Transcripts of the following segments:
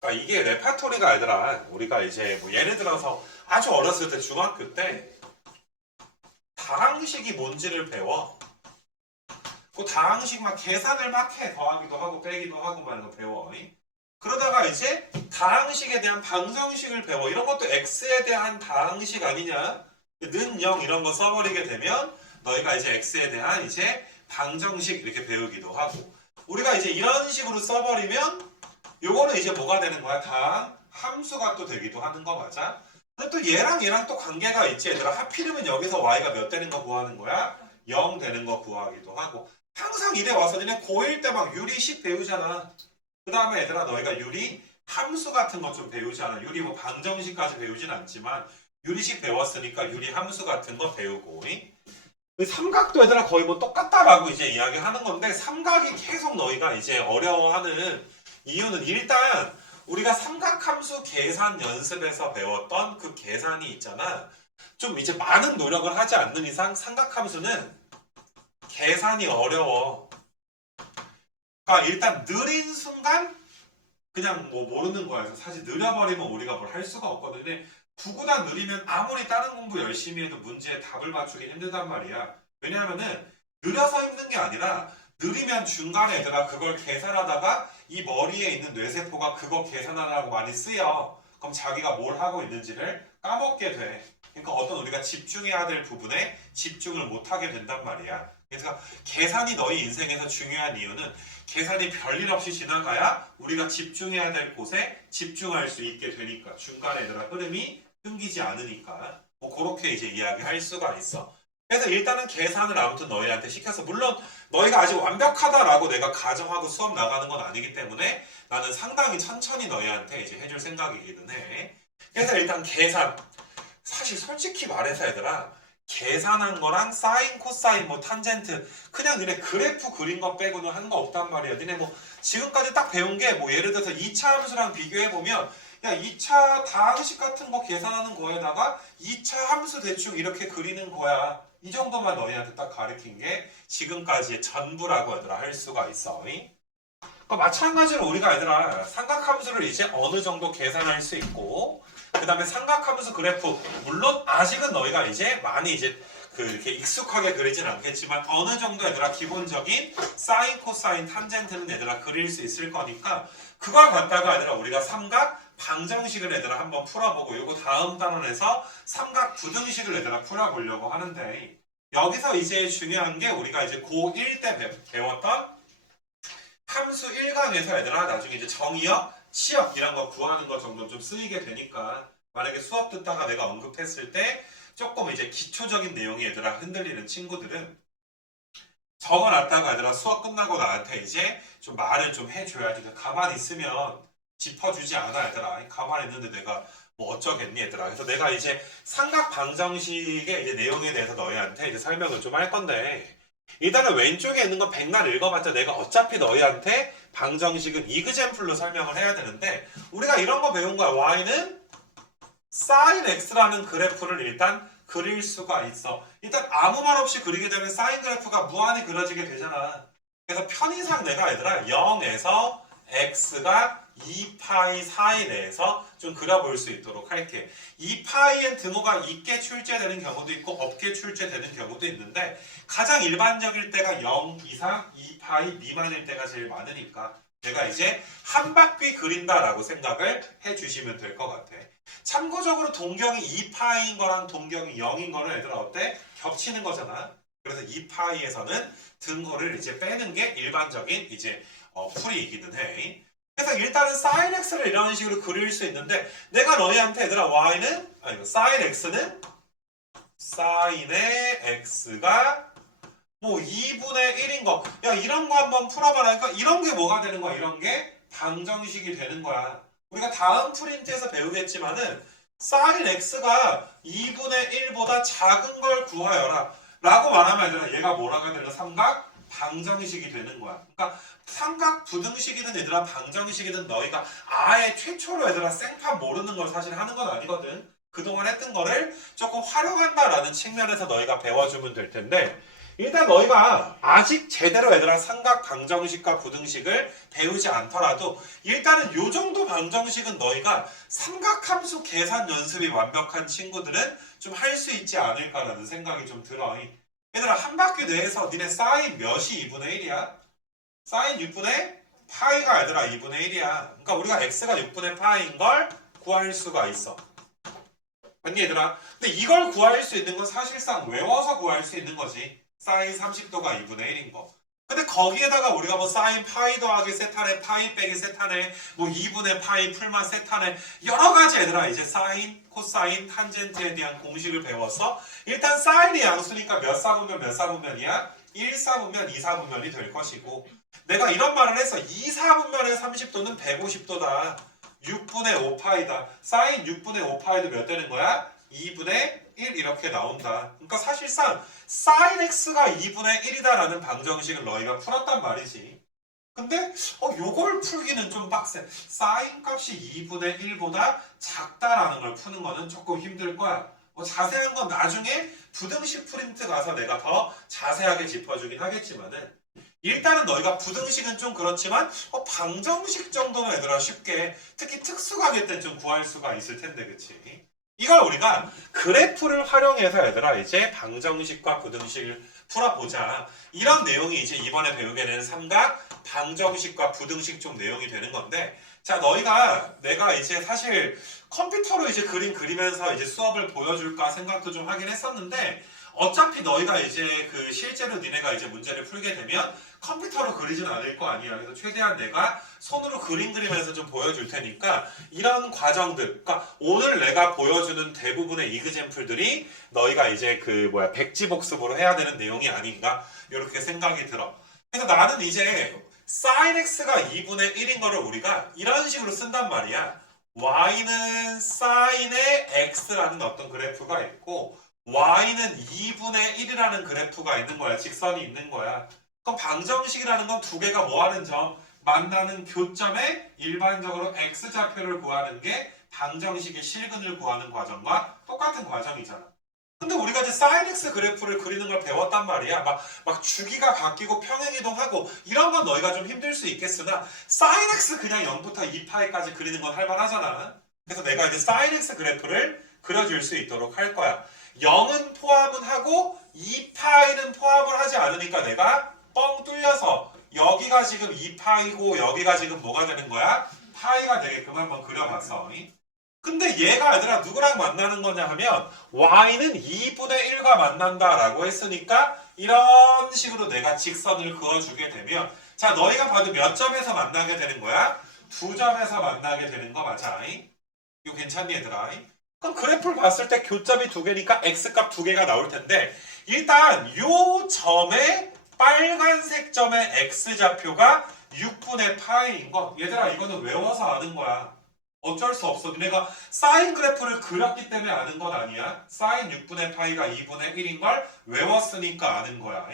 그러니까 이게 레파토리가 얘들아, 우리가 이제 뭐 예를 들어서 아주 어렸을 때 중학교 때 다항식이 뭔지를 배워. 그 다항식 막 계산을 막 해. 더하기도 하고 빼기도 하고 막 이런 거 배워. 그러다가 이제 다항식에 대한 방정식을 배워. 이런 것도 x에 대한 다항식 아니냐? 는 0 이런 거 써버리게 되면 너희가 이제 x에 대한 이제 방정식 이렇게 배우기도 하고. 우리가 이제 이런 식으로 써버리면 요거는 이제 뭐가 되는 거야? 다 함수가 또 되기도 하는 거 맞아? 근데 또 얘랑 또 관계가 있지 얘들아. 하필이면 여기서 y가 몇 되는 거 구하는 거야? 0 되는 거 구하기도 하고. 항상 이래 와서 니네 고1 때 막 유리식 배우잖아. 그 다음에 얘들아 너희가 유리 함수 같은 거 좀 배우잖아. 유리 뭐 방정식까지 배우진 않지만 유리식 배웠으니까 유리 함수 같은 거 배우고. 삼각도 얘들아 거의 뭐 똑같다라고 이제 이야기하는 건데 삼각이 계속 너희가 이제 어려워하는 이유는 일단 우리가 삼각함수 계산 연습에서 배웠던 그 계산이 있잖아. 좀 이제 많은 노력을 하지 않는 이상 삼각함수는 계산이 어려워. 그러니까 일단 느린 순간 그냥 뭐 모르는 거야. 사실 느려버리면 우리가 뭘 할 수가 없거든요. 구구단 느리면 아무리 다른 공부 열심히 해도 문제에 답을 맞추기 힘들단 말이야. 왜냐하면은 느려서 힘든 게 아니라 느리면 중간에 얘들아 그걸 계산하다가 이 머리에 있는 뇌세포가 그거 계산하라고 많이 쓰여. 그럼 자기가 뭘 하고 있는지를 까먹게 돼. 그러니까 어떤 우리가 집중해야 될 부분에 집중을 못하게 된단 말이야. 그래서 계산이 너희 인생에서 중요한 이유는 계산이 별일 없이 지나가야 우리가 집중해야 될 곳에 집중할 수 있게 되니까 중간에 얘들아 흐름이 끊기지 않으니까 뭐 그렇게 이제 이야기할 수가 있어. 그래서 일단은 계산을 아무튼 너희한테 시켜서 물론 너희가 아직 완벽하다라고 내가 가정하고 수업 나가는 건 아니기 때문에 나는 상당히 천천히 너희한테 이제 해줄 생각이기는 해. 그래서 일단 계산 사실 솔직히 말해서 얘들아 계산한 거랑 사인, 코사인, 뭐 탄젠트 그냥 니네 그래프 그린 거 빼고는 한 거 없단 말이야. 니네 뭐 지금까지 딱 배운 게 뭐 예를 들어서 2차 함수랑 비교해보면 야 2차 다항식 같은 거 계산하는 거에다가 2차 함수 대충 이렇게 그리는 거야. 이 정도만 너희한테 딱 가르친 게 지금까지의 전부라고 얘들아 할 수가 있어. 그러니까 마찬가지로 우리가 얘들아 삼각함수를 이제 어느 정도 계산할 수 있고 그 다음에 삼각함수 그래프 물론 아직은 너희가 이제 많이 이제 이렇게 익숙하게 그리진 않겠지만 어느 정도 얘들아 기본적인 사인, 코사인, 탄젠트는 얘들아 그릴 수 있을 거니까 그걸 갖다가 얘들아 우리가 삼각 방정식을 얘들아 한번 풀어보고 요거 다음 단원에서 삼각 부등식을 얘들아 풀어보려고 하는데 여기서 이제 중요한 게 우리가 이제 고1 때 배웠던 함수 1강에서 얘들아 나중에 이제 정의역, 치역 이런 거 구하는 거 정도 좀 쓰이게 되니까 만약에 수업 듣다가 내가 언급했을 때 조금 이제 기초적인 내용이 얘들아 흔들리는 친구들은 적어놨다가 얘들아 수업 끝나고 나한테 이제 좀 말을 좀 해줘야지. 가만히 있으면 짚어주지 않아 얘들아. 가만히 있는데 내가 뭐 어쩌겠니 얘들아. 그래서 내가 이제 삼각 방정식의 이제 내용에 대해서 너희한테 이제 설명을 좀 할 건데 일단은 왼쪽에 있는 거 백날 읽어봤자 내가 어차피 너희한테 방정식은 이그젠플로 설명을 해야 되는데 우리가 이런 거 배운 거야. y는 sin x라는 그래프를 일단 그릴 수가 있어. 일단 아무 말 없이 그리게 되면 사인 그래프가 무한히 그려지게 되잖아. 그래서 편의상 내가 얘들아 0에서 x가 2파이 사이 내에서 좀 그려볼 수 있도록 할게. 2파이엔 등호가 있게 출제되는 경우도 있고 없게 출제되는 경우도 있는데 가장 일반적일 때가 0 이상 2파이 미만일 때가 제일 많으니까 내가 이제 한 바퀴 그린다라고 생각을 해주시면 될 것 같아. 참고적으로 동경이 2파이인 거랑 동경이 0인 거는 얘들아 어때? 겹치는 거잖아. 그래서 2파이에서는 등호를 이제 빼는 게 일반적인 이제 풀이이기는 해. 그래서 일단은 sin x를 이런 식으로 그릴 수 있는데 내가 너희한테 얘들아 y는 아니 sin x는 sin의 x가 뭐 2분의 1인 거. 야 이런 거 한번 풀어봐라. 그러니까 이런 게 뭐가 되는 거야? 이런 게 방정식이 되는 거야. 우리가 다음 프린트에서 배우겠지만은 sin x가 2분의 1보다 작은 걸 구하여라 라고 말하면 얘들아 얘가 뭐라고 되는 삼각 방정식이 되는 거야. 그러니까 삼각 부등식이든 얘들아 방정식이든 너희가 아예 최초로 얘들아 생판 모르는 걸 사실 하는 건 아니거든. 그동안 했던 거를 조금 활용한다라는 측면에서 너희가 배워주면 될 텐데 일단 너희가 아직 제대로 얘들아 삼각 방정식과 부등식을 배우지 않더라도 일단은 요 정도 방정식은 너희가 삼각함수 계산 연습이 완벽한 친구들은 좀 할 수 있지 않을까라는 생각이 좀 들어. 얘들아 한 바퀴 내에서 니네 사인 몇이 2분의 1이야? 사인 6분의 파이가 얘들아 2분의 1이야. 그러니까 우리가 x가 6분의 파이인 걸 구할 수가 있어. 맞니 얘들아? 근데 이걸 구할 수 있는 건 사실상 외워서 구할 수 있는 거지. 사인 30도가 2분의 1인 거. 근데 거기에다가 우리가 뭐 사인 파이 더하기 세타네, 파이 빼기 세타네, 뭐 2분의 파이 풀마 세타네, 여러 가지 얘들아 이제 사인, 코사인, 탄젠트에 대한 공식을 배워서 일단 사인이 양수니까 몇 사분면 몇 사분면이야? 1사분면 2사분면이 될 것이고, 내가 이런 말을 해서 2사분면의 30도는 150도다. 6분의 5파이다. 사인 6분의 5파이도 몇 되는 거야? 2분의 1 이렇게 나온다. 그러니까 사실상 사인 x가 2분의 1이다라는 방정식을 너희가 풀었단 말이지. 근데 요걸 풀기는 좀 빡세. 사인 값이 2분의 1보다 작다라는 걸 푸는 거는 조금 힘들 거야. 자세한 건 나중에 부등식 프린트 가서 내가 더 자세하게 짚어주긴 하겠지만은, 일단은 너희가 부등식은 좀 그렇지만 방정식 정도는 얘들아 쉽게, 특히 특수각일 땐 좀 구할 수가 있을 텐데, 그치? 이걸 우리가 그래프를 활용해서 얘들아 이제 방정식과 부등식을 풀어보자. 이런 내용이 이제 이번에 배우게 되는 삼각 방정식과 부등식 좀 내용이 되는 건데, 자 너희가 내가 이제 사실 컴퓨터로 이제 그림 그리면서 이제 수업을 보여줄까 생각도 좀 하긴 했었는데, 어차피 너희가 이제 그 실제로 니네가 이제 문제를 풀게 되면 컴퓨터로 그리진 않을 거 아니야. 그래서 최대한 내가 손으로 그림 그리면서 좀 보여줄 테니까 이런 과정들, 그러니까 오늘 내가 보여주는 대부분의 이그젬플들이 너희가 이제 그 백지복습으로 해야 되는 내용이 아닌가 이렇게 생각이 들어. 그래서 나는 이제 sin x가 2분의 1인 거를 우리가 이런 식으로 쓴단 말이야. y는 sin의 x라는 어떤 그래프가 있고 y는 2분의 1이라는 그래프가 있는 거야. 직선이 있는 거야. 그럼 방정식이라는 건 두 개가 뭐 하는 점? 만나는 교점에 일반적으로 x좌표를 구하는 게 방정식의 실근을 구하는 과정과 똑같은 과정이잖아. 근데 우리가 이제 sin x 그래프를 그리는 걸 배웠단 말이야. 막 주기가 바뀌고 평행이동하고 이런 건 너희가 좀 힘들 수 있겠으나 sin x 그냥 0부터 2파이까지 그리는 건 할만하잖아. 그래서 내가 이제 sin x 그래프를 그려줄 수 있도록 할 거야. 0은 포함은 하고 2파이는 포함을 하지 않으니까 내가 뻥 뚫려서 여기가 지금 2파이고 여기가 지금 뭐가 되는 거야? 파이가 되게끔 한번 그려봤어. 근데 얘가 얘들아 누구랑 만나는 거냐 하면 y는 2분의 1과 만난다라고 했으니까 이런 식으로 내가 직선을 그어주게 되면, 자 너희가 봐도 몇 점에서 만나게 되는 거야? 2점에서 만나게 되는 거 맞아? 이거 괜찮니 얘들아? 그럼 그래프를 봤을 때 교점이 2개니까 x값 2개가 나올 텐데, 일단 요 점에 빨간색 점의 x좌표가 6분의 파이인 거, 얘들아 이거는 외워서 아는 거야. 어쩔 수 없어. 내가 사인 그래프를 그렸기 때문에 아는 건 아니야. 사인 6분의 파이가 2분의 1인 걸 외웠으니까 아는 거야.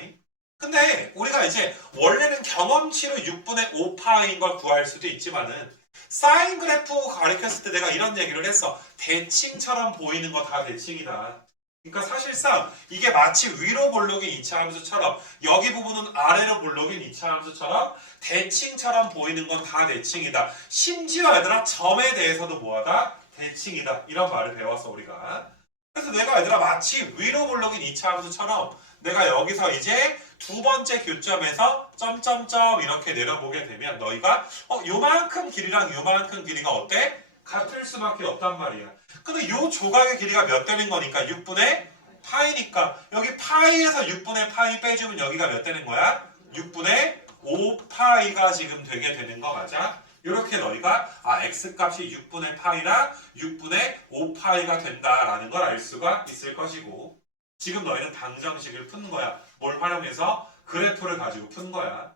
근데 우리가 이제 원래는 경험치로 6분의 5파이인 걸 구할 수도 있지만은, 사인 그래프 가리켰을 때 내가 이런 얘기를 했어. 대칭처럼 보이는 거 다 대칭이다. 그러니까 사실상 이게 마치 위로 볼록인 2차 함수처럼 여기 부분은 아래로 볼록인 2차 함수처럼 대칭처럼 보이는 건 다 대칭이다. 심지어 얘들아 점에 대해서도 뭐하다? 대칭이다. 이런 말을 배웠어 우리가. 그래서 내가 얘들아 마치 위로 볼록인 2차 함수처럼 내가 여기서 이제 두 번째 교점에서 점점점 이렇게 내려보게 되면 너희가 요만큼 길이랑 요만큼 길이가 어때? 같을 수밖에 없단 말이야. 근데 요 조각의 길이가 몇 되는 거니까 6분의 파이니까 여기 파이에서 6분의 파이 빼주면 여기가 몇 되는 거야? 6분의 5파이가 지금 되게 되는 거 맞아? 이렇게 너희가 x값이 6분의 파이랑 6분의 5파이가 된다라는 걸 알 수가 있을 것이고, 지금 너희는 방정식을 푼 거야. 뭘 활용해서? 그래프를 가지고 푼 거야.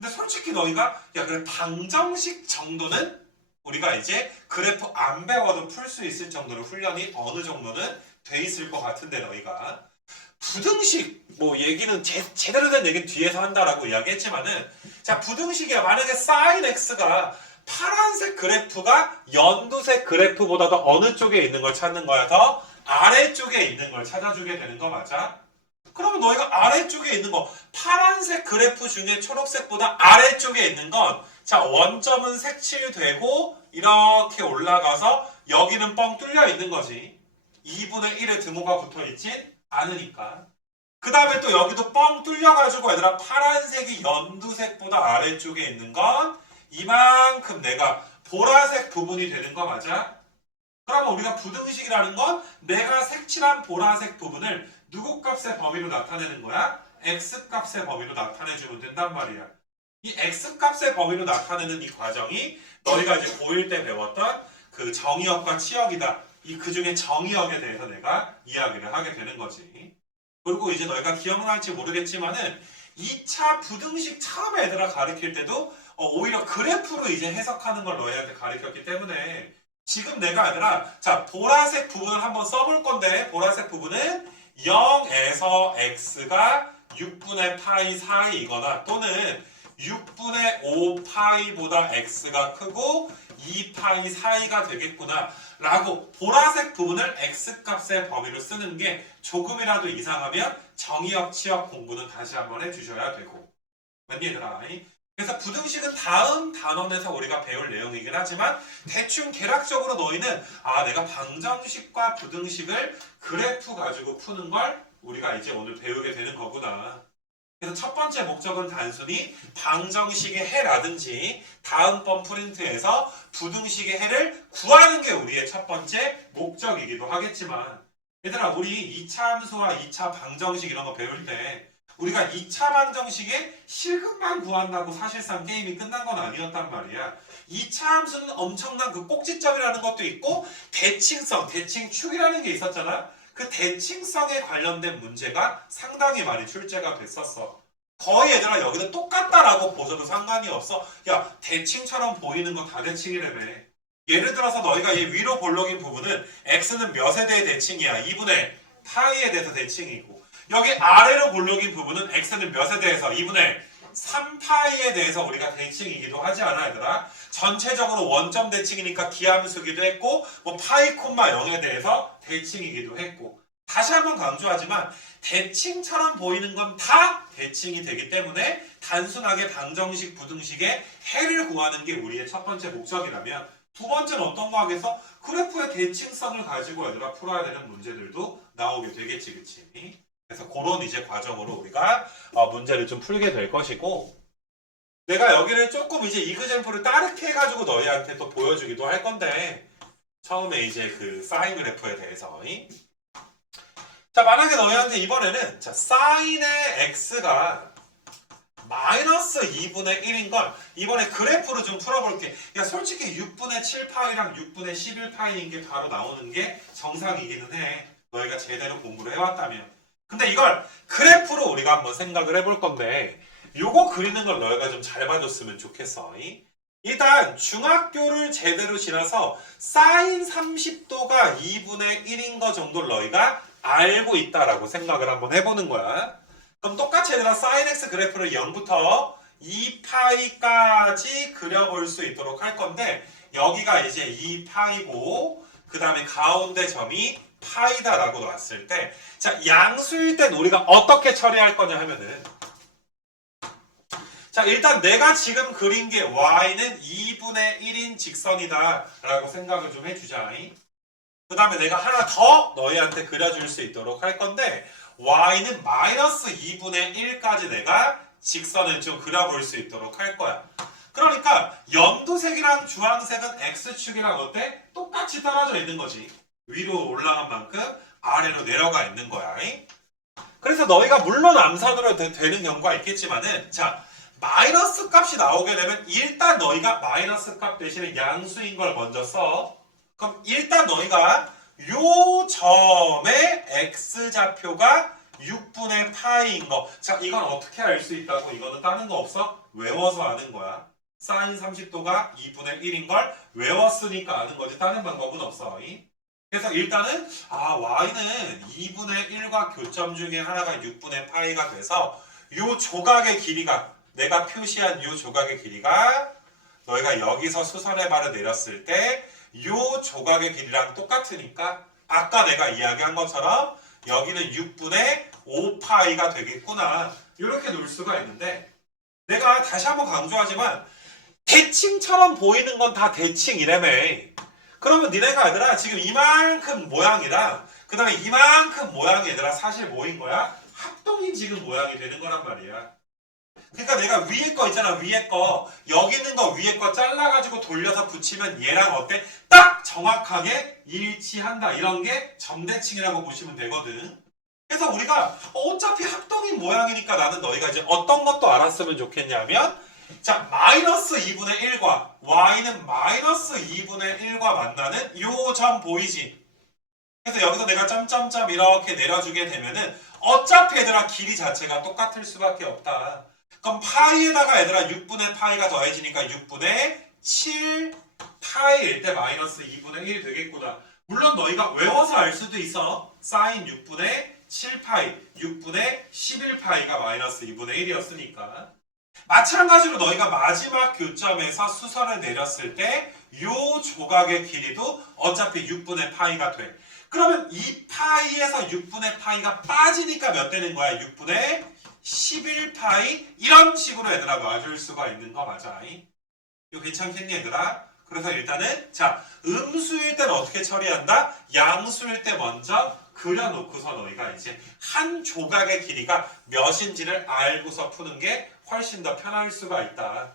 근데 솔직히 너희가 그래 방정식 정도는 우리가 이제 그래프 안 배워도 풀 수 있을 정도로 훈련이 어느 정도는 돼 있을 것 같은데, 너희가 부등식 얘기는 제대로 된 얘기는 뒤에서 한다라고 이야기했지만은, 자 부등식이야. 만약에 sin x가 파란색 그래프가 연두색 그래프보다도 어느 쪽에 있는 걸 찾는 거야? 더 아래쪽에 있는 걸 찾아주게 되는 거 맞아? 그러면 너희가 아래쪽에 있는 거 파란색 그래프 중에 초록색보다 아래쪽에 있는 건 자 원점은 색칠되고 이렇게 올라가서 여기는 뻥 뚫려 있는 거지. 2분의 1의 등호가 붙어 있진 않으니까. 그 다음에 또 여기도 뻥 뚫려가지고 얘들아 파란색이 연두색보다 아래쪽에 있는 건 이만큼 내가 보라색 부분이 되는 거 맞아? 그러면 우리가 부등식이라는 건 내가 색칠한 보라색 부분을 누구 값의 범위로 나타내는 거야? x 값의 범위로 나타내주면 된단 말이야. 이 x 값의 범위로 나타내는 이 과정이 너희가 이제 고1 때 배웠던 그 정의역과 치역이다. 이 그중에 정의역에 대해서 내가 이야기를 하게 되는 거지. 그리고 이제 너희가 기억날지 모르겠지만은 2차 부등식 처음에 얘들아 가르칠 때도 오히려 그래프로 이제 해석하는 걸 너희한테 가르쳤기 때문에 지금 내가 얘들아 자 보라색 부분을 한번 써볼 건데 보라색 부분은 0에서 x가 6분의 파이 사이이거나 또는 6분의 5 파이보다 x가 크고 2 파이 사이가 되겠구나 라고 보라색 부분을 x값의 범위로 쓰는 게 조금이라도 이상하면 정의역, 치역 공부는 다시 한번 해주셔야 되고 맞니 얘들아? 그래서 부등식은 다음 단원에서 우리가 배울 내용이긴 하지만 대충 개략적으로 너희는 아 내가 방정식과 부등식을 그래프 가지고 푸는 걸 우리가 이제 오늘 배우게 되는 거구나. 그래서 첫 번째 목적은 단순히 방정식의 해라든지 다음번 프린트에서 부등식의 해를 구하는 게 우리의 첫 번째 목적이기도 하겠지만 얘들아 우리 2차 함수와 2차 방정식 이런 거 배울 때 우리가 2차 방정식의 실근만 구한다고 사실상 게임이 끝난 건 아니었단 말이야. 2차 함수는 엄청난 그 꼭지점이라는 것도 있고 대칭성, 대칭축이라는 게 있었잖아. 그 대칭성에 관련된 문제가 상당히 많이 출제가 됐었어. 거의 얘들아 여기는 똑같다라고 보셔도 상관이 없어. 야 대칭처럼 보이는 거 다 대칭이라며. 예를 들어서 너희가 이 위로 볼록인 부분은 x는 몇에 대해 대칭이야? 2분의 파이에 대해서 대칭이고 여기 아래로 볼록인 부분은 x는 몇에 대해서 2분의 3파이에 대해서 우리가 대칭이기도 하지 않아 얘들아? 전체적으로 원점 대칭이니까 기함수기도 했고 뭐 파이 콤마 0에 대해서 대칭이기도 했고 다시 한번 강조하지만 대칭처럼 보이는 건 다 대칭이 되기 때문에 단순하게 방정식, 부등식의 해를 구하는 게 우리의 첫 번째 목적이라면 두 번째는 어떤 거 하겠어? 그래프의 대칭성을 가지고 얘들아 풀어야 되는 문제들도 나오게 되겠지 그치? 그래서 그런 이제 과정으로 우리가 문제를 좀 풀게 될 것이고 내가 여기를 조금 이제 이그젠플을 따르게 해가지고 너희한테 또 보여주기도 할 건데 처음에 이제 그 사인 그래프에 대해서 자 만약에 너희한테 이번에는 자 사인의 x가 마이너스 2분의 1인 걸 이번에 그래프로 좀 풀어볼게. 야 솔직히 6분의 7파이랑 6분의 11파이인 게 바로 나오는 게 정상이기는 해. 너희가 제대로 공부를 해왔다면. 근데 이걸 그래프로 우리가 한번 생각을 해볼 건데 요거 그리는 걸 너희가 좀 잘 봐줬으면 좋겠어. 일단 중학교를 제대로 지나서 사인 30도가 2분의 1인 거 정도를 너희가 알고 있다라고 생각을 한번 해보는 거야. 그럼 똑같이 얘들아 사인 x 그래프를 0부터 2파이까지 그려볼 수 있도록 할 건데 여기가 이제 2파이고 그 다음에 가운데 점이 파이다라고 놨을 때 자 양수일 땐 우리가 어떻게 처리할 거냐 하면은 자 일단 내가 지금 그린 게 y는 2분의 1인 직선이다 라고 생각을 좀 해주자. 그 다음에 내가 하나 더 너희한테 그려줄 수 있도록 할 건데 y는 마이너스 2분의 1까지 내가 직선을 좀 그려볼 수 있도록 할 거야. 그러니까 연두색이랑 주황색은 x축이랑 어때? 똑같이 떨어져 있는 거지. 위로 올라간 만큼 아래로 내려가 있는 거야. 그래서 너희가 물론 암산으로 되는 경우가 있겠지만은 자 마이너스 값이 나오게 되면 일단 너희가 마이너스 값 대신에 양수인 걸 먼저 써. 그럼 일단 너희가 요 점의 x좌표가 6분의 파이인 거. 자 이건 어떻게 알 수 있다고? 이거는 다른 거 없어? 외워서 아는 거야. 사인 30도가 2분의 1인 걸 외웠으니까 아는 거지. 다른 방법은 없어. 그래서 일단은 y는 2분의 1과 교점 중에 하나가 6분의 파이가 돼서 요 조각의 길이가 내가 표시한 요 조각의 길이가 너희가 여기서 수선의 발을 내렸을 때 요 조각의 길이랑 똑같으니까 아까 내가 이야기한 것처럼 여기는 6분의 5파이가 되겠구나. 이렇게 놓을 수가 있는데 내가 다시 한번 강조하지만 대칭처럼 보이는 건 다 대칭이라며. 그러면 니네가 얘들아 지금 이만큼 모양이랑 그 다음에 이만큼 모양이 얘들아 사실 뭐인 거야? 합동인 지금 모양이 되는 거란 말이야. 그러니까 내가 위에 거 있잖아. 위에 거 여기 있는 거 위에 거 잘라가지고 돌려서 붙이면 얘랑 어때? 딱 정확하게 일치한다. 이런 게 점대칭이라고 보시면 되거든. 그래서 우리가 어차피 합동인 모양이니까 나는 너희가 이제 어떤 것도 알았으면 좋겠냐면 자 마이너스 2분의 1과 y는 마이너스 2분의 1과 만나는 요 점 보이지? 그래서 여기서 내가 점점점 이렇게 내려주게 되면은 어차피 얘들아 길이 자체가 똑같을 수밖에 없다. 그럼 파이에다가 얘들아 6분의 파이가 더해지니까 6분의 7 파이일 때 마이너스 2분의 1이 되겠구나. 물론 너희가 외워서 알 수도 있어. 사인 6분의 7파이, 6분의 11파이가 마이너스 2분의 1이었으니까. 마찬가지로 너희가 마지막 교점에서 수선을 내렸을 때 요 조각의 길이도 어차피 6분의 파이가 돼. 그러면 2파이에서 6분의 파이가 빠지니까 몇 되는 거야? 6분의 11파이 이런 식으로 얘들아 놔줄 수가 있는 거 맞아? 이거 괜찮겠니 얘들아? 그래서 일단은 자 음수일 때는 어떻게 처리한다? 양수일 때 먼저 그려놓고서 너희가 이제 한 조각의 길이가 몇인지를 알고서 푸는 게 훨씬 더 편할 수가 있다.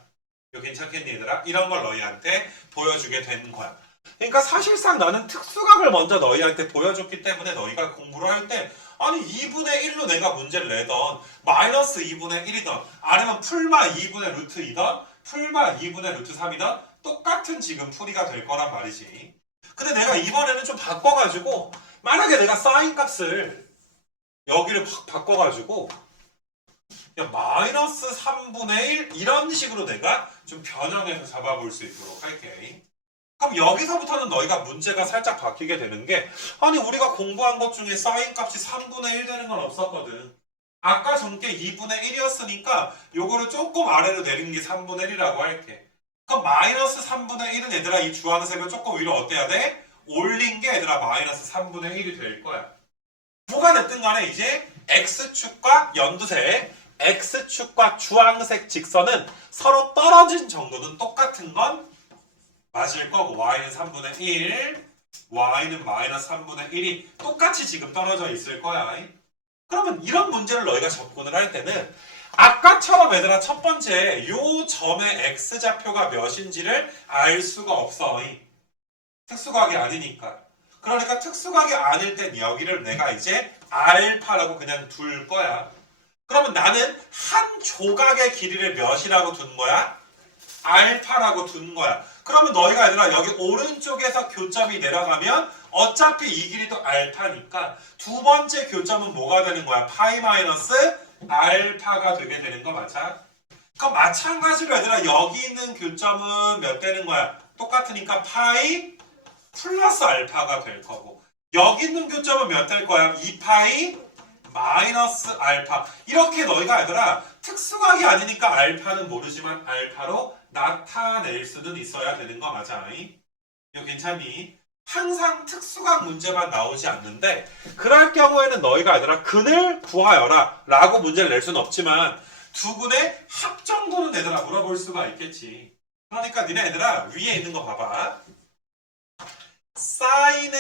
이거 괜찮겠니 얘들아? 이런 걸 너희한테 보여주게 되는 거야. 그러니까 사실상 나는 특수각을 먼저 너희한테 보여줬기 때문에 너희가 공부를 할 때 아니 2분의 1로 내가 문제를 내던 마이너스 2분의 1이던 아니면 풀마 2분의 루트 2던 풀마 2분의 루트 3이던 똑같은 지금 풀이가 될 거란 말이지. 근데 내가 이번에는 좀 바꿔가지고 만약에 내가 사인 값을 여기를 확 바꿔가지고 마이너스 3분의 1 이런 식으로 내가 좀 변형해서 잡아볼 수 있도록 할게. 그럼 여기서부터는 너희가 문제가 살짝 바뀌게 되는 게 아니 우리가 공부한 것 중에 사인 값이 3분의 1 되는 건 없었거든. 아까 전께 2분의 1이었으니까 요거를 조금 아래로 내리는 게 3분의 1이라고 할게. 그럼 마이너스 3분의 1은 얘들아 이 주황색을 조금 위로 어때야 돼? 올린 게 얘들아 마이너스 3분의 1이 될 거야. 뭐가 됐든 간에 이제 X축과 연두색 X축과 주황색 직선은 서로 떨어진 정도는 똑같은 건 맞을 거고 y는 3분의 1, y는 마이너스 3분의 1이 똑같이 지금 떨어져 있을 거야. 그러면 이런 문제를 너희가 접근을 할 때는 아까처럼 얘들아 첫 번째 요 점의 x좌표가 몇인지를 알 수가 없어. 특수각이 아니니까. 그러니까 특수각이 아닐 땐 여기를 내가 이제 알파라고 그냥 둘 거야. 그러면 나는 한 조각의 길이를 몇이라고 둔 거야? 알파라고 둔 거야. 그러면 너희가 얘들아 여기 오른쪽에서 교점이 내려가면 어차피 이 길이도 알파니까 두 번째 교점은 뭐가 되는 거야? 파이 마이너스 알파가 되게 되는 거 맞아? 그럼 마찬가지로 얘들아 여기 있는 교점은 몇 되는 거야? 똑같으니까 파이 플러스 알파가 될 거고 여기 있는 교점은 몇 될 거야? 2파이 마이너스 알파. 이렇게 너희가 얘들아 특수각이 아니니까 알파는 모르지만 알파로 나타낼 수는 있어야 되는 거 맞아? 이거 괜찮니? 항상 특수각 문제만 나오지 않는데 그럴 경우에는 너희가 얘들아 근을 구하여라 라고 문제를 낼 수는 없지만 두 근의 합 정도는 얘들아 물어볼 수가 있겠지. 그러니까 니네 얘들아 위에 있는 거 봐봐. 사인의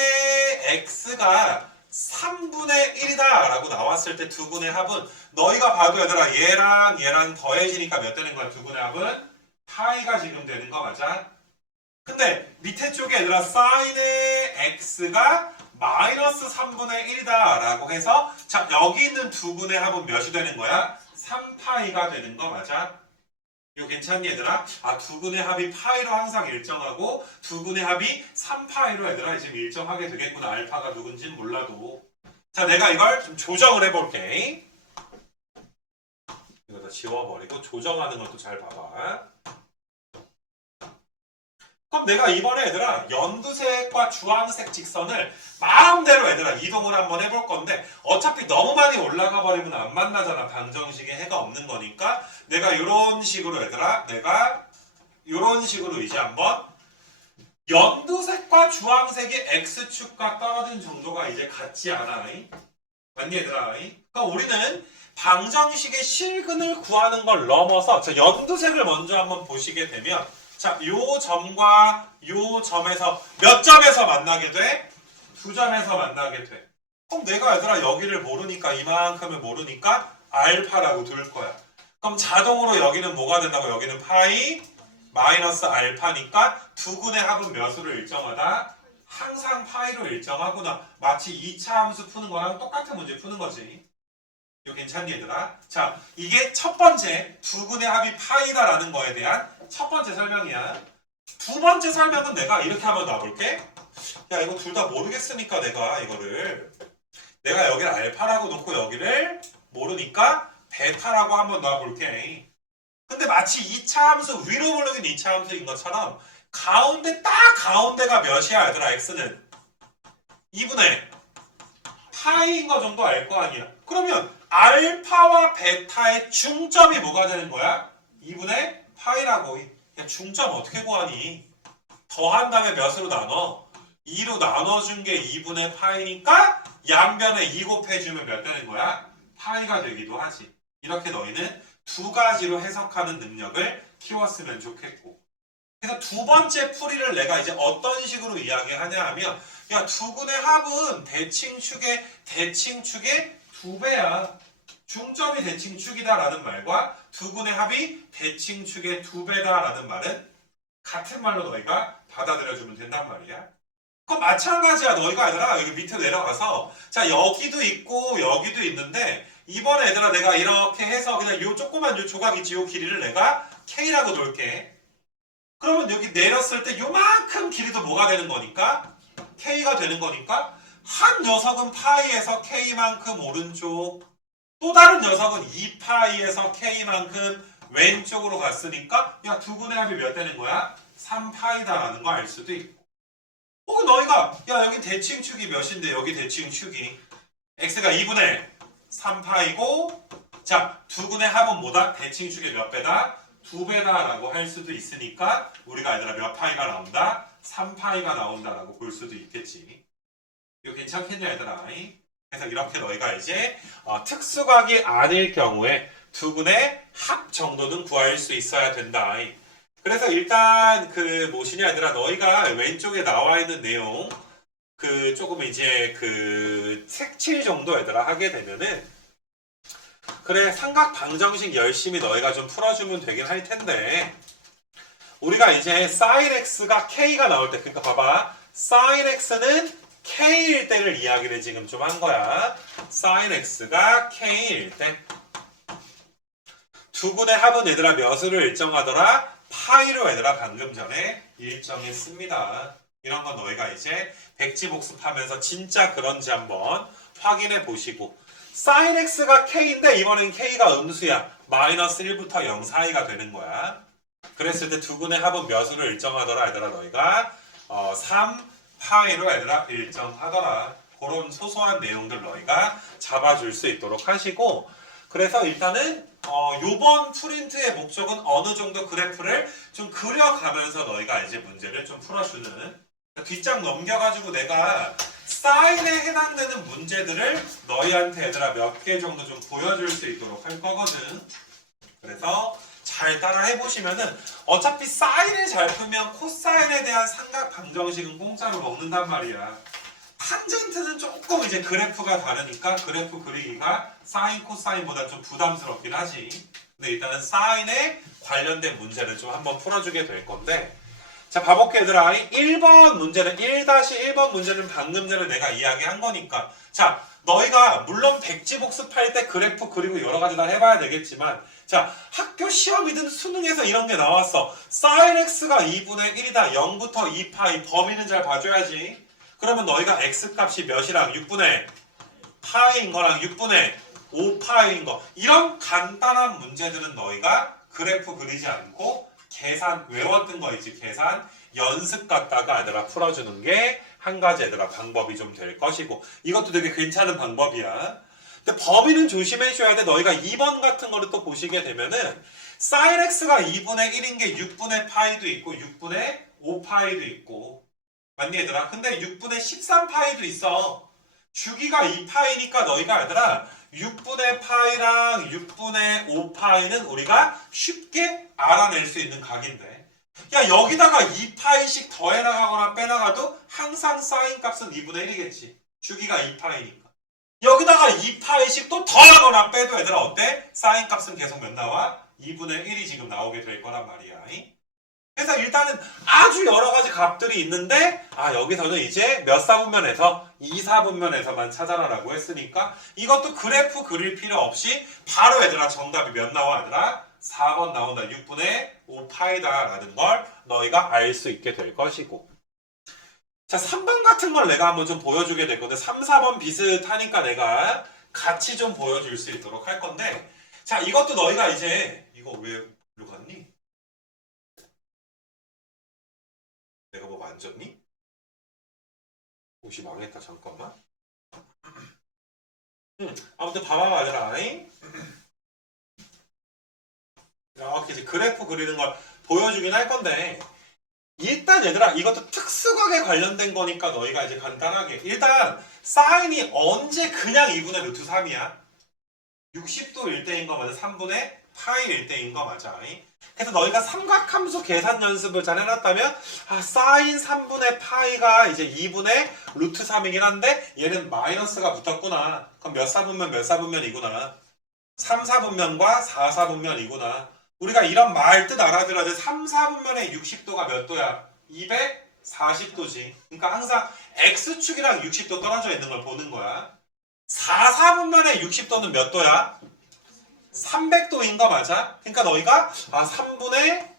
x가 3분의 1이다 라고 나왔을 때 두 근의 합은 너희가 봐도 얘들아 얘랑 얘랑 더해지니까 몇 되는 거야? 두 근의 합은 파이가 지금 되는 거 맞아? 근데 밑에 쪽에 얘들아 사인의 x가 마이너스 3분의 1이다 라고 해서 자 여기 있는 두 근의 합은 몇이 되는 거야? 3파이가 되는 거 맞아? 이거 괜찮니 얘들아? 아 두 근의 합이 파이로 항상 일정하고 두 근의 합이 3파이로 얘들아 지금 일정하게 되겠구나. 알파가 누군진 몰라도. 자 내가 이걸 좀 조정을 해볼게. 이거 다 지워버리고 조정하는 것도 잘 봐봐. 그럼 내가 이번에 얘들아 연두색과 주황색 직선을 마음대로 얘들아 이동을 한번 해볼 건데 어차피 너무 많이 올라가 버리면 안 만나잖아. 방정식에 해가 없는 거니까 내가 이런 식으로 얘들아 내가 이런 식으로 이제 한번 연두색과 주황색의 x축과 떨어진 정도가 이제 같지 않아. 맞니 얘들아? 그러니까 우리는 방정식의 실근을 구하는 걸 넘어서 자, 연두색을 먼저 한번 보시게 되면 자, 요 점과 요 점에서 몇 점에서 만나게 돼? 두 점에서 만나게 돼. 그럼 내가 얘들아 여기를 모르니까 이만큼을 모르니까 알파라고 둘 거야. 그럼 자동으로 여기는 뭐가 된다고? 여기는 파이 마이너스 알파니까 두근의 합은 몇으로 일정하다? 항상 파이로 일정하구나. 마치 2차 함수 푸는 거랑 똑같은 문제 푸는 거지. 이거 괜찮니 얘들아? 자, 이게 첫 번째 두근의 합이 파이다라는 거에 대한 첫 번째 설명이야. 두 번째 설명은 내가 이렇게 한번 놔볼게. 야, 이거 둘 다 모르겠으니까 내가 이거를 내가 여기를 알파라고 놓고 여기를 모르니까 베타라고 한번 놔볼게. 근데 마치 2차 함수 위로 모르긴 2차 함수인 것처럼 가운데 딱 가운데가 몇이야 얘들아 x는 2분의 파이인 거 정도 알 거 아니야. 그러면 알파와 베타의 중점이 뭐가 되는 거야? 2분의 파이라고. 야, 중점 어떻게 구하니? 더한 다음에 몇으로 나눠? 2로 나눠준 게 2분의 파이니까 양변에 2 곱해주면 몇 되는 거야? 파이가 되기도 하지. 이렇게 너희는 두 가지로 해석하는 능력을 키웠으면 좋겠고. 그래서 두 번째 풀이를 내가 이제 어떤 식으로 이야기하냐 하면 야, 두근의 합은 대칭축의 두 배야. 중점이 대칭축이다라는 말과 두근의 합이 대칭축의 두 배다라는 말은 같은 말로 너희가 받아들여주면 된단 말이야. 그럼 마찬가지야. 너희가 얘들아 여기 밑에 내려가서 자 여기도 있고 여기도 있는데 이번에 얘들아 내가 이렇게 해서 그냥 요 조그만 요 조각 있지 요 길이를 내가 K라고 놓을게. 그러면 여기 내렸을 때 요만큼 길이도 뭐가 되는 거니까? K가 되는 거니까 한 녀석은 파이에서 K만큼 오른쪽 또 다른 녀석은 2파이에서 K만큼 왼쪽으로 갔으니까 야 두근의 합이 몇 되는 거야? 3파이다라는 거 알 수도 있고 혹은 너희가 야 여기 대칭축이 몇인데 여기 대칭축이 x가 2분의 3파이고 자 두근의 합은 뭐다? 대칭축의 몇 배다? 2배다라고 할 수도 있으니까 우리가 얘들아 몇 파이가 나온다? 3파이가 나온다라고 볼 수도 있겠지. 이거 괜찮겠냐 얘들아? 그래서 이렇게 너희가 이제 특수각이 아닐 경우에 두근의 합 정도는 구할 수 있어야 된다. 그래서 일단 그 뭐시냐 얘들아 너희가 왼쪽에 나와 있는 내용 그 조금 이제 그 색칠 정도 얘들아 하게 되면은 그래 삼각 방정식 열심히 너희가 좀 풀어주면 되긴 할 텐데 우리가 이제 sin x가 k가 나올 때 그러니까 봐봐 sin x는 k일 때를 이야기를 지금 좀 한 거야. sin x가 k일 때 두근의 합은 얘들아 몇으로 일정하더라? 파이로 얘들아 방금 전에 일정했습니다. 이런 건 너희가 이제 백지복습하면서 진짜 그런지 한번 확인해 보시고 sin x가 k인데 이번엔 k가 음수야. 마이너스 1부터 0 사이가 되는 거야. 그랬을 때 두근의 합은 몇으로 일정하더라 얘들아 너희가 3파이로 얘들아 일정하더라. 그런 소소한 내용들 너희가 잡아줄 수 있도록 하시고 그래서 일단은 요번 프린트의 목적은 어느 정도 그래프를 좀 그려가면서 너희가 이제 문제를 좀 풀어주는 뒷장 넘겨가지고 내가 사인에 해당되는 문제들을 너희한테 얘들아 몇 개 정도 좀 보여줄 수 있도록 할 거거든. 그래서 잘 따라 해보시면은 어차피 사인을 잘 풀면 코사인에 대한 삼각 방정식은 공짜로 먹는단 말이야. 탄젠트는 조금 이제 그래프가 다르니까 그래프 그리기가 사인 코사인보다 좀 부담스럽긴 하지. 근데 일단은 사인에 관련된 문제를 좀 한번 풀어주게 될 건데 자 봐볼게 얘들아 1번 문제는 1-1번 문제는 방금 전에 내가 이야기한 거니까 자 너희가 물론 백지복습할 때 그래프 그리고 여러 가지 다 해봐야 되겠지만 자 학교 시험이든 수능에서 이런 게 나왔어. sin x가 2분의 1이다. 0부터 2파이 범위는 잘 봐줘야지. 그러면 너희가 x값이 몇이랑 6분의 파이인 거랑 6분의 5파이인 거 이런 간단한 문제들은 너희가 그래프 그리지 않고 계산 외웠던 거 있지 계산 연습 갖다가 얘들아 풀어주는 게 한 가지 얘들아 방법이 좀 될 것이고 이것도 되게 괜찮은 방법이야. 근데 범위는 조심해줘야 돼. 너희가 2번 같은 거를 또 보시게 되면은 sin x가 2분의 1인 게 6분의 파이도 있고 6분의 5파이도 있고 맞니 얘들아? 근데 6분의 13파이도 있어. 주기가 2파이니까 너희가 얘들아 6분의 파이랑 6분의 5파이는 우리가 쉽게 알아낼 수 있는 각인데 야 여기다가 2파이씩 더해나가거나 빼나가도 항상 사인 값은 2분의 1이겠지. 주기가 2파이니까. 여기다가 2파이씩 또 더하거나 빼도 얘들아 어때? 사인 값은 계속 몇 나와? 2분의 1이 지금 나오게 될 거란 말이야. 그래서 일단은 아주 여러 가지 값들이 있는데 여기서는 이제 몇 사분면에서 2사분면에서만 찾아라라고 했으니까 이것도 그래프 그릴 필요 없이 바로 얘들아 정답이 몇 나와 얘들아? 4번 나온다. 6분의 5파이다 라는 걸 너희가 알 수 있게 될 것이고 자 3번 같은 걸 내가 한번 좀 보여주게 됐거든. 3, 4번 비슷하니까 내가 같이 좀 보여줄 수 있도록 할 건데 자 이것도 너희가 이제 이거 왜 일로 갔니? 내가 뭐 만졌니? 옷이 망했다. 잠깐만. 아무튼 봐봐 얘들아. 이렇게 이제 그래프 그리는 걸 보여주긴 할 건데 일단 얘들아 이것도 특수각에 관련된 거니까 너희가 이제 간단하게 일단 사인이 언제 그냥 2분의 루트 3이야? 60도 일대인 거 맞아? 3분의 파이 일대인 거 맞아? 그래서 너희가 삼각함수 계산 연습을 잘 해놨다면 사인 3분의 파이가 이제 2분의 루트 3이긴 한데 얘는 마이너스가 붙었구나. 그럼 몇 사분면 몇 사분면이구나. 3, 4분면과 4, 4분면이구나. 우리가 이런 말 뜻 알아들어야 돼. 3, 4분면의 60도가 몇 도야? 240도지. 그러니까 항상 X축이랑 60도 떨어져 있는 걸 보는 거야. 4, 4분면의 60도는 몇 도야? 300도인 거 맞아? 그러니까 너희가 3분의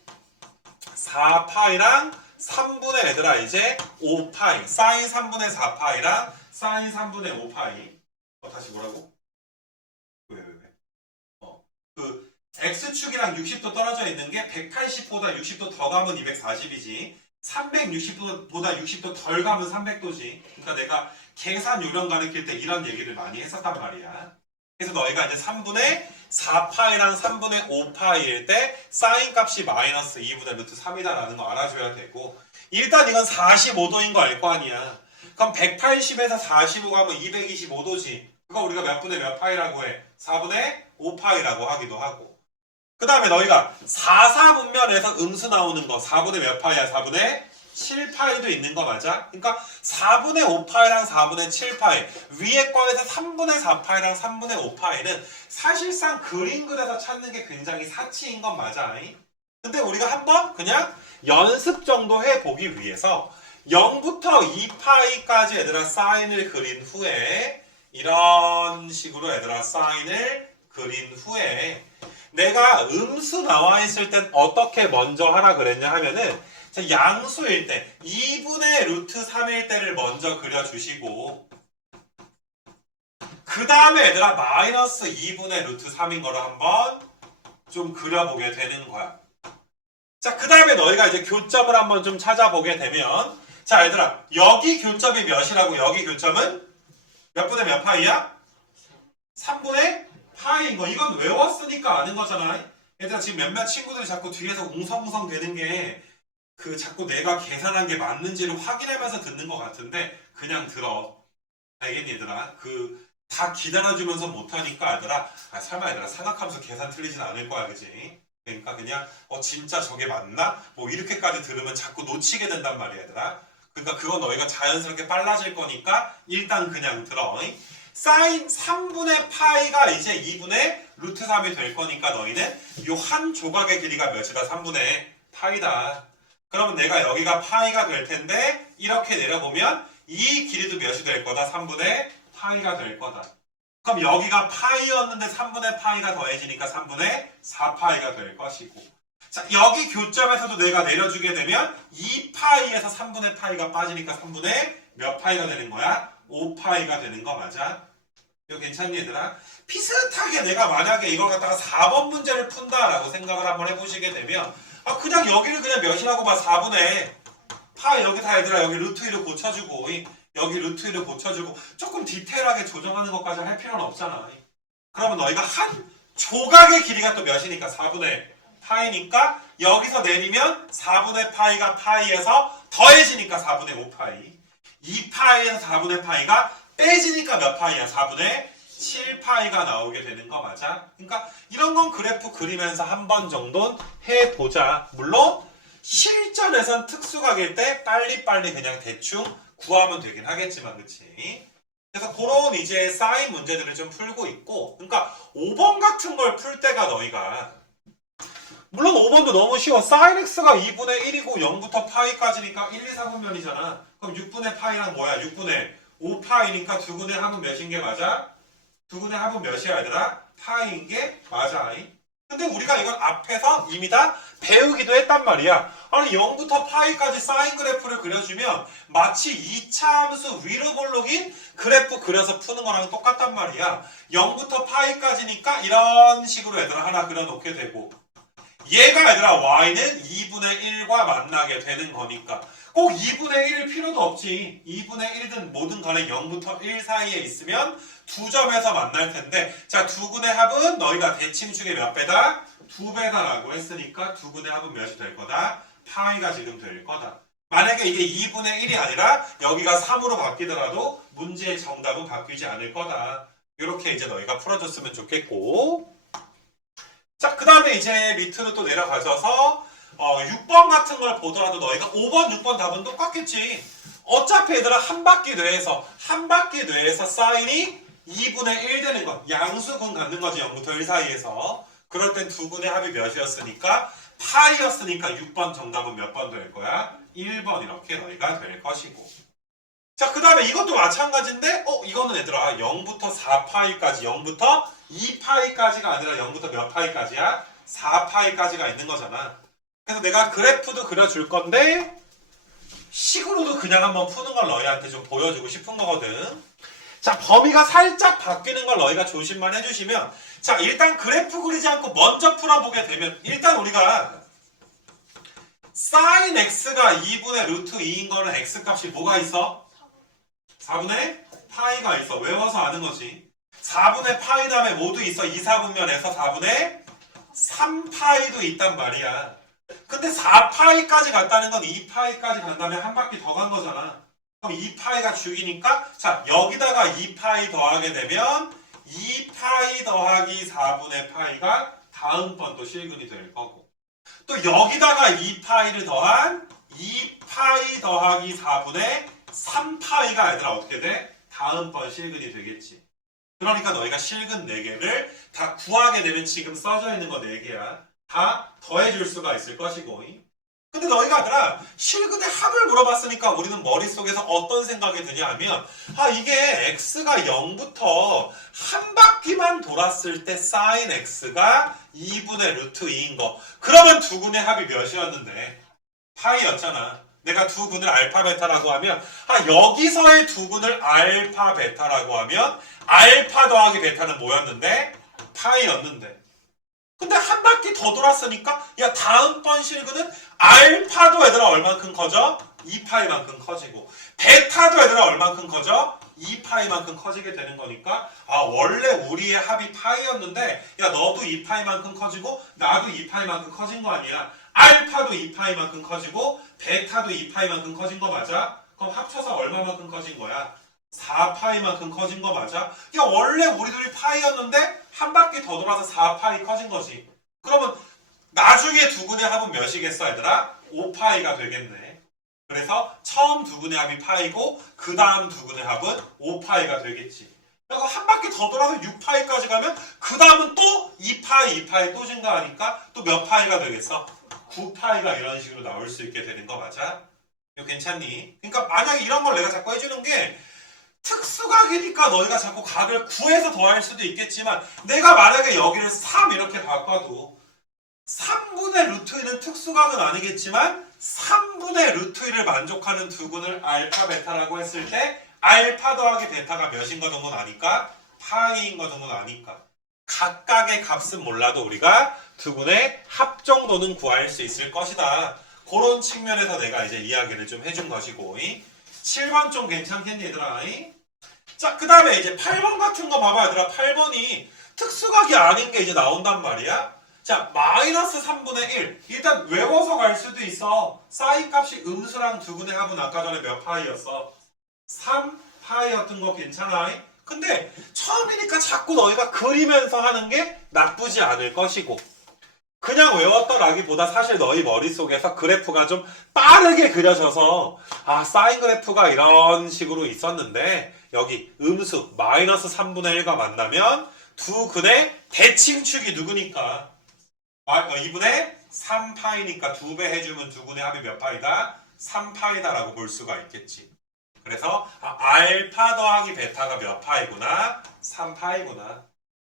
4파이랑 3분의 얘들아 이제 5파이 사인 3분의 4파이랑 사인 3분의 5파이 다시 뭐라고? 왜? 그 X축이랑 60도 떨어져 있는 게 180보다 60도 더 가면 240이지 360보다 60도 덜 가면 300도지. 그러니까 내가 계산 요령 가르칠 때 이런 얘기를 많이 했었단 말이야. 그래서 너희가 이제 3분의 4파이랑 3분의 5파이일 때 사인 값이 마이너스 2분의 루트 3이다라는 거 알아줘야 되고 일단 이건 45도인 거 알 거 아니야. 그럼 180에서 45 가면 225도지. 그거 우리가 몇 분의 몇 파이라고 해? 4분의 5파이라고 하기도 하고 그 다음에 너희가 4, 4분면에서 음수 나오는 거 4분의 몇 파이야? 4분의 7파이도 있는 거 맞아? 그러니까 4분의 5파이랑 4분의 7파이 위에 거에서 3분의 4파이랑 3분의 5파이는 사실상 그림 그려서 찾는 게 굉장히 사치인 건 맞아. 근데 우리가 한번 그냥 연습 정도 해보기 위해서 0부터 2파이까지 얘들아 사인을 그린 후에 이런 식으로 얘들아 사인을 그린 후에 내가 음수 나와 있을 땐 어떻게 먼저 하라 그랬냐 하면은 양수일 때 2분의 루트 3일 때를 먼저 그려주시고 그 다음에 얘들아 마이너스 2분의 루트 3인 거를 한번 좀 그려보게 되는 거야. 자, 그 다음에 너희가 이제 교점을 한번 좀 찾아보게 되면 자 얘들아 여기 교점이 몇이라고? 여기 교점은 몇 분의 몇 파이야? 3분의 파이인 거. 이건 외웠으니까 아는 거잖아. 얘들아 지금 몇몇 친구들이 자꾸 뒤에서 웅성웅성 되는 게 자꾸 내가 계산한 게 맞는지를 확인하면서 듣는 것 같은데 그냥 들어. 알겠니 얘들아? 다 기다려주면서 못하니까 얘들아 설마 얘들아 삼각함수 계산 틀리진 않을 거야 그지? 그러니까 그냥 진짜 저게 맞나? 뭐 이렇게까지 들으면 자꾸 놓치게 된단 말이야 얘들아. 그러니까 그건 너희가 자연스럽게 빨라질 거니까 일단 그냥 들어. 사인 3분의 파이가 이제 2분의 루트 3이 될 거니까 너희는 요 한 조각의 길이가 몇이다? 3분의 파이다. 그러면 내가 여기가 파이가 될 텐데 이렇게 내려보면 이 길이도 몇이 될 거다? 3분의 파이가 될 거다. 그럼 여기가 파이였는데 3분의 파이가 더해지니까 3분의 4파이가 될 것이고 자 여기 교점에서도 내가 내려주게 되면 2파이에서 3분의 파이가 빠지니까 3분의 몇 파이가 되는 거야? 5파이가 되는 거 맞아? 이거 괜찮니 얘들아? 비슷하게 내가 만약에 이걸 갖다가 4번 문제를 푼다라고 생각을 한번 해보시게 되면 그냥 여기를 그냥 몇이라고 봐. 4분의 파이 여기 다 얘들아 여기 루트 1을 고쳐주고 여기 루트 1을 고쳐주고 조금 디테일하게 조정하는 것까지 할 필요는 없잖아. 그러면 너희가 한 조각의 길이가 또 몇이니까 4분의 파이니까 여기서 내리면 4분의 파이가 파이에서 더해지니까 4분의 5파이 2파이에서 4분의 파이가 빼지니까 몇 파이야? 4분의 7파이가 나오게 되는 거 맞아? 그러니까 이런 건 그래프 그리면서 한 번 정도는 해보자. 물론 실전에선 특수각일 때 빨리빨리 그냥 대충 구하면 되긴 하겠지만, 그치? 그래서 그런 이제 사인 문제들을 좀 풀고 있고, 그러니까 5번 같은 걸 풀 때가 너희가, 물론 5번도 너무 쉬워. sin x가 2분의 1이고 0부터 파이까지니까 1, 2, 4분면이잖아. 그럼 6분의 파이랑 뭐야? 6분의 5파이니까 두근의 합은 몇인 게 맞아? 두근의 합은 몇이야 얘들아? 파이인 게 맞아. 근데 우리가 이건 앞에서 이미 다 배우기도 했단 말이야. 아니 0부터 파이까지 사인 그래프를 그려주면 마치 2차 함수 위로 볼록인 그래프 그려서 푸는 거랑 똑같단 말이야. 0부터 파이까지니까 이런 식으로 얘들아 하나 그려놓게 되고, 얘가 얘들아 y는 2분의 1과 만나게 되는 거니까 꼭 2분의 1일 필요도 없지. 2분의 1든 뭐든 간에 0부터 1 사이에 있으면 두 점에서 만날 텐데, 자 두근의 합은 너희가 대칭축의 몇 배다? 2배다라고 했으니까 두근의 합은 몇이 될 거다? 파이가 지금 될 거다. 만약에 이게 2분의 1이 아니라 여기가 3으로 바뀌더라도 문제의 정답은 바뀌지 않을 거다. 이렇게 이제 너희가 풀어줬으면 좋겠고, 자, 그 다음에 이제 밑으로 또 내려가셔서 6번 같은 걸 보더라도 너희가 5번, 6번 답은 똑같겠지. 어차피 얘들아 한 바퀴 뇌에서 사인이 2분의 1 되는 거. 양수근 갖는 거지. 0부터 1 사이에서. 그럴 땐 두 근의 합이 몇이었으니까? 파이였으니까 6번 정답은 몇 번 될 거야? 1번 이렇게 너희가 될 것이고. 자, 그 다음에 이것도 마찬가지인데, 이거는 얘들아 0부터 4파이까지, 0부터 2파이까지가 아니라 0부터 몇 파이까지야? 4파이까지가 있는 거잖아. 그래서 내가 그래프도 그려줄 건데 식으로도 그냥 한번 푸는 걸 너희한테 좀 보여주고 싶은 거거든. 자, 범위가 살짝 바뀌는 걸 너희가 조심만 해주시면, 자 일단 그래프 그리지 않고 먼저 풀어보게 되면, 일단 우리가 sin x가 2분의 루트 2인 거는 x값이 뭐가 있어? 4분의 파이가 있어. 외워서 아는 거지. 4분의 파이 다음에 뭐도 있어? 2, 4분면에서 4분의 3파이도 있단 말이야. 근데 4파이까지 갔다는 건 2파이까지 간다면 한 바퀴 더 간 거잖아. 그럼 2파이가 죽이니까, 자 여기다가 2파이 더하게 되면 2파이 더하기 4분의 파이가 다음번 또 실근이 될 거고, 또 여기다가 2파이를 더한 2파이 더하기 4분의 3파이가 얘들아 어떻게 돼? 다음번 실근이 되겠지. 그러니까 너희가 실근 4개를 다 구하게 되면 지금 써져 있는 거 4개야. 다 더해줄 수가 있을 것이고. 근데 너희가 아들아 실근의 합을 물어봤으니까 우리는 머릿속에서 어떤 생각이 드냐 하면, 이게 x가 0부터 한 바퀴만 돌았을 때 sin x가 2분의 루트 2인 거. 그러면 두 근의 합이 몇이었는데? 파이였잖아. 내가 두 근을 알파 베타라고 하면, 여기서의 두 근을 알파 베타라고 하면 알파 더하기 베타는 뭐였는데? 파이였는데. 근데 한 바퀴 더 돌았으니까 야 다음번 실근은 알파도 얘들아 얼만큼 커져? 2파이만큼 커지고, 베타도 얘들아 얼만큼 커져? 2파이만큼 커지게 되는 거니까, 원래 우리의 합이 파이였는데 야 너도 2파이만큼 커지고 나도 2파이만큼 커진 거 아니야. 알파도 2파이만큼 커지고 베타도 2파이만큼 커진 거 맞아? 그럼 합쳐서 얼마만큼 커진 거야? 4파이만큼 커진 거 맞아? 야 원래 우리 둘이 파이였는데 한 바퀴 더 돌아서 4파이 커진 거지. 그러면 나중에 두 근의 합은 몇이겠어 얘들아? 5파이가 되겠네. 그래서 처음 두 근의 합이 파이고 그 다음 두 근의 합은 5파이가 되겠지. 그래서 한 바퀴 더 돌아서 6파이까지 가면 그 다음은 또 2파이 또 증가하니까 또 몇 파이가 되겠어? 9파이가 이런 식으로 나올 수 있게 되는 거 맞아? 이거 괜찮니? 그러니까 만약에 이런 걸 내가 자꾸 해주는 게, 특수각이니까 너희가 자꾸 각을 구해서 더할 수도 있겠지만, 내가 만약에 여기를 3 이렇게 바꿔도 3분의 루트 1은 특수각은 아니겠지만 3분의 루트 1을 만족하는 두 근을 알파 베타라고 했을 때 알파 더하기 베타가 몇인 거 정도는 아니까? 파이인 거 정도는 아니까. 각각의 값은 몰라도 우리가 두 근의 합 정도는 구할 수 있을 것이다. 그런 측면에서 내가 이제 이야기를 좀 해준 것이고, 7번 좀 괜찮겠니 얘들아? 자, 그 다음에 이제 8번 같은 거 봐봐 얘들아. 8번이 특수각이 아닌 게 이제 나온단 말이야. 자, 마이너스 3분의 1. 일단 외워서 갈 수도 있어. 사인 값이 음수랑 두 근의 합은 아까 전에 몇 파이였어? 3 파이였던 거 괜찮아? 근데 처음이니까 자꾸 너희가 그리면서 하는 게 나쁘지 않을 것이고 그냥 외웠더라기보다 사실 너희 머릿속에서 그래프가 좀 빠르게 그려져서 아 사인 그래프가 이런 식으로 있었는데 여기 음수 마이너스 3분의 1과 만나면 두 근의 대칭축이 누구니까 2분의 3파이니까 2배 해주면 두 근의 합이 몇 파이다? 3파이다라고 볼 수가 있겠지. 그래서 알파 더하기 베타가 몇 파이구나? 3파이구나.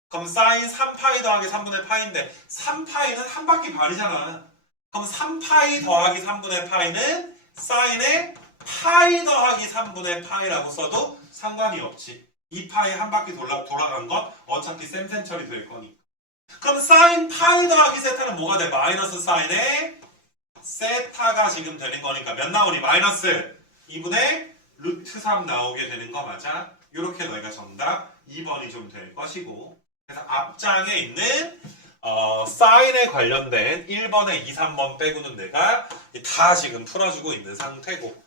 그럼 사인 3파이 더하기 3분의 파이인데 3파이는 한 바퀴 반이잖아. 그럼 3파이 더하기 3분의 파이는 사인의 파이 더하기 3분의 파이라고 써도 상관이 없지. 2파이 한 바퀴 돌아간 건 어차피 셈셈 처리될 거니까. 그럼 사인 파이 더하기 세타는 뭐가 돼? 마이너스 사인의 세타가 지금 되는 거니까 몇 나오니? 마이너스 2분의 루트 3 나오게 되는 거 맞아? 이렇게 너희가 정답 2번이 좀 될 것이고 그래서 앞장에 있는 사인에 관련된 1번에 2, 3번 빼고는 내가 다 지금 풀어주고 있는 상태고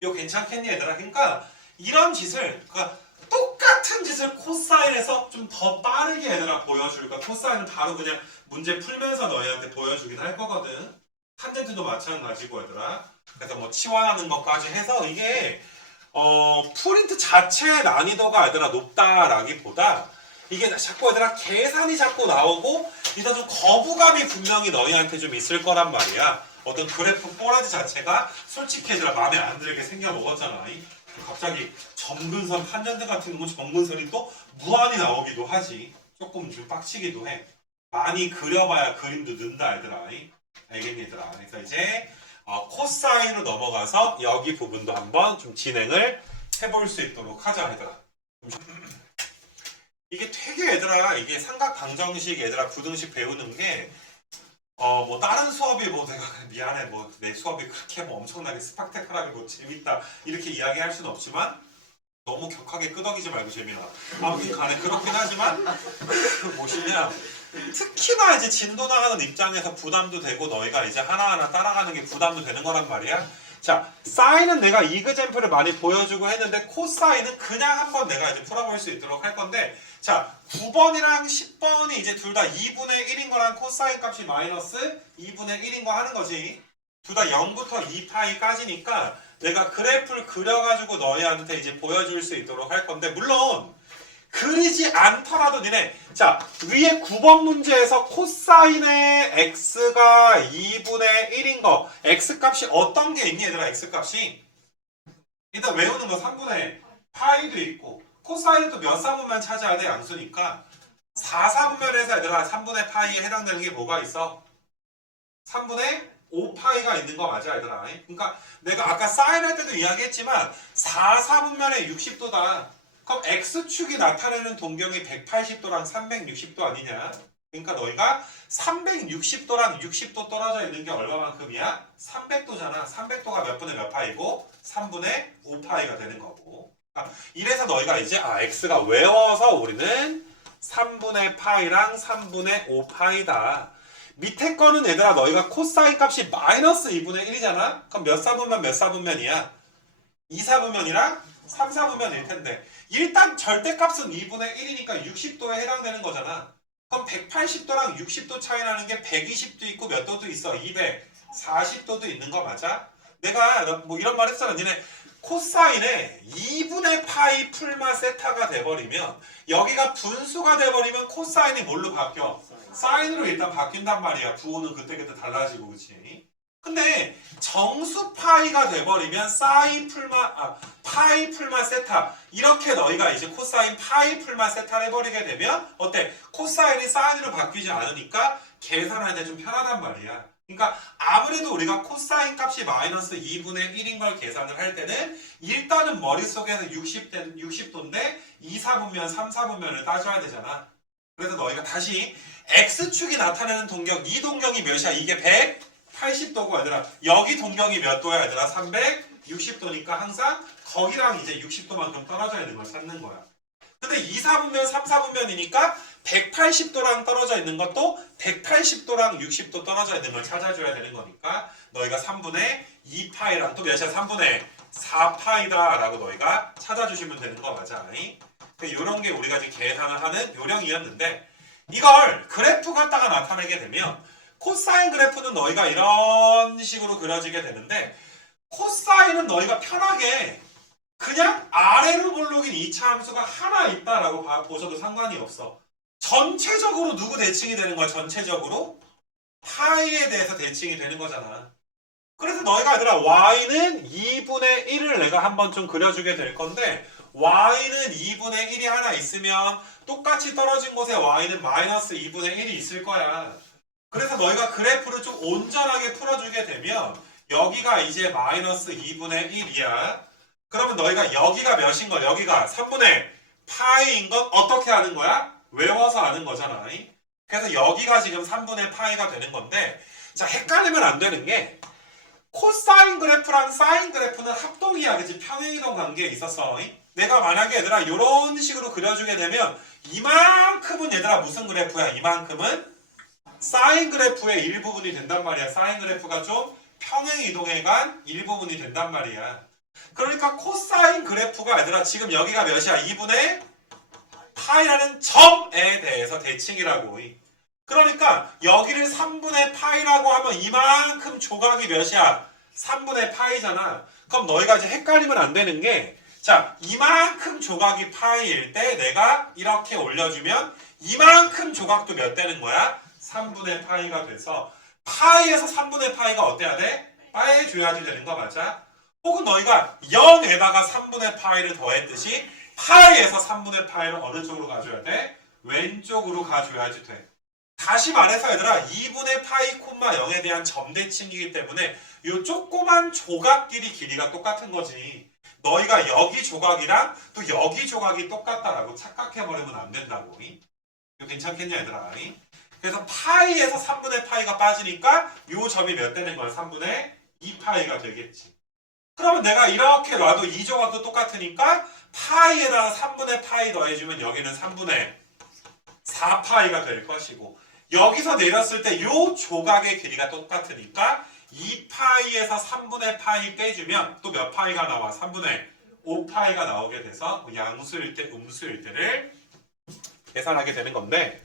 이거 괜찮겠니 얘들아? 그러니까 이런 짓을 그러니까 똑같은 짓을 코사인에서 좀 더 빠르게 얘들아 보여줄까? 코사인은 바로 그냥 문제 풀면서 너희한테 보여주긴 할 거거든. 탄젠트도 마찬가지고 얘들아. 그래서 뭐 치환하는 것까지 해서 이게 프린트 자체의 난이도가 얘들아 높다라기보다 이게 자꾸 얘들아 계산이 자꾸 나오고 일단 좀 거부감이 분명히 너희한테 좀 있을 거란 말이야. 어떤 그래프 뽀라지 자체가 솔직히 얘들아 마음에 안 들게 생겨 먹었잖아. 갑자기 점근선 탄젠트 같은 건 점근선이 또 무한히 나오기도 하지. 조금 좀 빡치기도 해. 많이 그려봐야 그림도 는다 얘들아. 알겠니 얘들아? 그래서 이제 코사인으로 넘어가서 여기 부분도 한번 좀 진행을 해볼 수 있도록 하자 얘들아. 이게 되게 얘들아 이게 삼각 방정식 얘들아 부등식 배우는 게 뭐 다른 수업이 뭐 내가 미안해 뭐 내 수업이 그렇게 뭐 엄청나게 스펙타클하게 뭐 재밌다 이렇게 이야기할 수는 없지만 너무 격하게 끄덕이지 말고 재민아. 아무튼 간에 그렇긴 하지만 무엇이냐 특히나 이제 진도 나가는 입장에서 부담도 되고 너희가 이제 하나하나 따라가는 게 부담도 되는 거란 말이야. 자, 사인은 내가 이그젬플을 많이 보여주고 했는데 코사인은 그냥 한번 내가 이제 풀어볼 수 있도록 할 건데 자, 9번이랑 10번이 이제 둘 다 2분의 1인 거랑 코사인 값이 마이너스 2분의 1인 거 하는 거지. 둘 다 0부터 2파이까지니까 내가 그래프를 그려가지고 너희한테 이제 보여줄 수 있도록 할 건데 물론 그리지 않더라도 니네 자 위에 9번 문제에서 코사인의 x가 2분의 1인 거 x값이 어떤 게 있니 얘들아 x값이 일단 외우는 거 3분의 파이도 있고 코사인은 또 몇 사분면 찾아야 돼 양수니까 4사분면에서 얘들아 3분의 파이에 해당되는 게 뭐가 있어 3분의 5파이가 있는 거 맞아 얘들아. 그러니까 내가 아까 사인할 때도 이야기했지만 4사분면에 60도다. 그럼 x축이 나타내는 동경이 180도랑 360도 아니냐? 그러니까 너희가 360도랑 60도 떨어져 있는 게 얼마만큼이야? 300도잖아. 300도가 몇 분의 몇 파이고 3분의 5파이가 되는 거고. 그러니까 이래서 너희가 이제 x가 외워서 우리는 3분의 파이랑 3분의 5파이다. 밑에 거는 얘들아 너희가 코사인 값이 마이너스 2분의 1이잖아? 그럼 몇 사분면 몇 사분면이야? 2사분면이랑 3사분면일 텐데 일단 절대값은 2분의 1이니까 60도에 해당되는 거잖아. 그럼 180도랑 60도 차이 나는 게 120도 있고 몇 도도 있어? 240도도 있는 거 맞아? 내가 뭐 이런 말 했잖아. 니네 코사인에 2분의 파이 풀마 세타가 돼버리면 여기가 분수가 돼버리면 코사인이 뭘로 바뀌어? 사인으로 일단 바뀐단 말이야. 부호는 그때그때 달라지고 그치? 근데 정수 파이가 돼버리면 파이 풀마 세타 이렇게 너희가 이제 코사인 파이 풀마 세타를 해버리게 되면 어때? 코사인이 사인으로 바뀌지 않으니까 계산할 때 좀 편하단 말이야. 그러니까 아무래도 우리가 코사인 값이 마이너스 2분의 1인 걸 계산을 할 때는 일단은 머릿속에서 60도인데 2사분면, 3사분면을 따져야 되잖아. 그래서 너희가 다시 x축이 나타내는 동경, 이 동경이 몇이야? 이게 180도고 얘들아. 여기 동경이 몇 도야 얘들아? 360도니까 항상 거기랑 이제 60도만큼 떨어져 있는 걸 찾는 거야. 근데 2사분면, 3사분면이니까 180도랑 떨어져 있는 것도 180도랑 60도 떨어져 있는 걸 찾아줘야 되는 거니까 너희가 3분의 2파이랑 또 몇이야? 3분의 4파이다 라고 너희가 찾아주시면 되는 거 맞아. 이런 게 우리가 이제 계산을 하는 요령이었는데, 이걸 그래프 갖다가 나타내게 되면 코사인 그래프는 너희가 이런 식으로 그려지게 되는데, 코사인은 너희가 편하게 그냥 아래로 볼록인 이차 함수가 하나 있다라고 보셔도 상관이 없어. 전체적으로 누구 대칭이 되는 거야? 전체적으로 파이에 대해서 대칭이 되는 거잖아. 그래서 너희가 얘들아 y는 2분의 1을 내가 한번 좀 그려주게 될 건데, y는 2분의 1이 하나 있으면 똑같이 떨어진 곳에 y는 마이너스 2분의 1이 있을 거야. 그래서 너희가 그래프를 좀 온전하게 풀어주게 되면 여기가 이제 마이너스 2분의 1이야. 그러면 너희가 여기가 몇인 걸, 여기가 3분의 파이인 건 어떻게 하는 거야? 외워서 아는 거잖아. 그래서 여기가 지금 3분의 파이가 되는 건데, 자, 헷갈리면 안 되는 게 코사인 그래프랑 사인 그래프는 합동이야. 그치? 평행이동 관계에 있어서 내가 만약에 얘들아 이런 식으로 그려주게 되면 이만큼은 얘들아 무슨 그래프야? 이만큼은 사인 그래프의 일부분이 된단 말이야. 사인 그래프가 좀 평행 이동해 간 일부분이 된단 말이야. 그러니까 코사인 그래프가 얘들아 지금 여기가 몇이야? 2분의 파이라는 점에 대해서 대칭이라고. 그러니까 여기를 3분의 파이라고 하면 이만큼 조각이 몇이야? 3분의 파이잖아. 그럼 너희가 이제 헷갈리면 안 되는 게, 자, 이만큼 조각이 파이일 때 내가 이렇게 올려주면 이만큼 조각도 몇 되는 거야? 3분의 파이가 돼서 파이에서 3분의 파이가 어때야 돼? 빠해줘야지 되는 거 맞아? 혹은 너희가 0에다가 3분의 파이를 더했듯이 파이에서 3분의 파이를 어느 쪽으로 가줘야 돼? 왼쪽으로 가줘야지 돼. 다시 말해서 얘들아 2분의 파이 콤마 0에 대한 점대칭이기 때문에 이 조그만 조각끼리 길이가 똑같은 거지. 너희가 여기 조각이랑 또 여기 조각이 똑같다라고 착각해버리면 안 된다고. 이거 괜찮겠냐 얘들아? 그래서 파이에서 3분의 파이가 빠지니까 이 점이 몇 되는 거야? 3분의 2파이가 되겠지. 그러면 내가 이렇게 놔도 이 조각도 똑같으니까 파이에다가 3분의 파이 더해주면 여기는 3분의 4파이가 될 것이고, 여기서 내렸을 때 이 조각의 길이가 똑같으니까 2파이에서 3분의 파이 빼주면 또 몇 파이가 나와? 3분의 5파이가 나오게 돼서 양수일 때 음수일 때를 계산하게 되는 건데,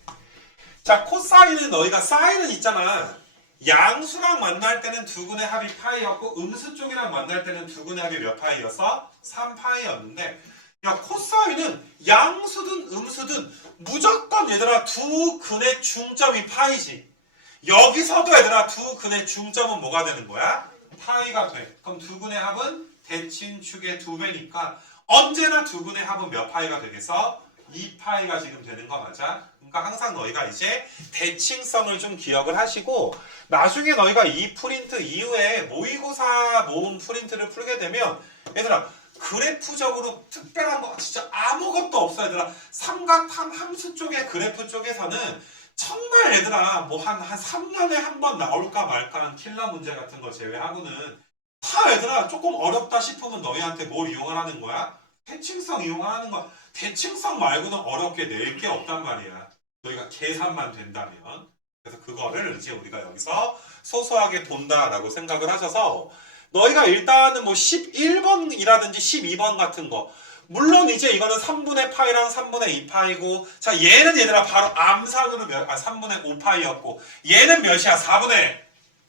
자, 코사인은 너희가 사인은 있잖아. 양수랑 만날 때는 두근의 합이 파이였고 음수 쪽이랑 만날 때는 두근의 합이 몇 파이였어? 3파이였는데, 야, 코사인은 양수든 음수든 무조건 얘들아 두 근의 중점이 파이지. 여기서도 얘들아 두 근의 중점은 뭐가 되는 거야? 파이가 돼. 그럼 두 근의 합은 대칭축의 2배니까 언제나 두 근의 합은 몇 파이가 되겠어? 2파이가 지금 되는 거 맞아? 그러니까 항상 너희가 이제 대칭성을 좀 기억을 하시고, 나중에 너희가 이 프린트 이후에 모의고사 모음 프린트를 풀게 되면 얘들아 그래프적으로 특별한 거 진짜 아무것도 없어. 얘들아 삼각함 함수 쪽의 그래프 쪽에서는 정말 얘들아 뭐 한 3년에 한 번 나올까 말까 한 킬러 문제 같은 거 제외하고는 다 얘들아 조금 어렵다 싶으면 너희한테 뭘 이용하라는 거야? 대칭성 이용하라는 거야. 대칭성 말고는 어렵게 낼 게 없단 말이야. 너희가 계산만 된다면. 그래서 그거를 이제 우리가 여기서 소소하게 본다라고 생각을 하셔서, 너희가 일단은 뭐 11번이라든지 12번 같은 거, 물론 이제 이거는 3분의 파이랑 3분의 2파이고, 자 얘는 얘들아 바로 암산으로 3분의 5파이였고, 얘는 몇이야? 4분의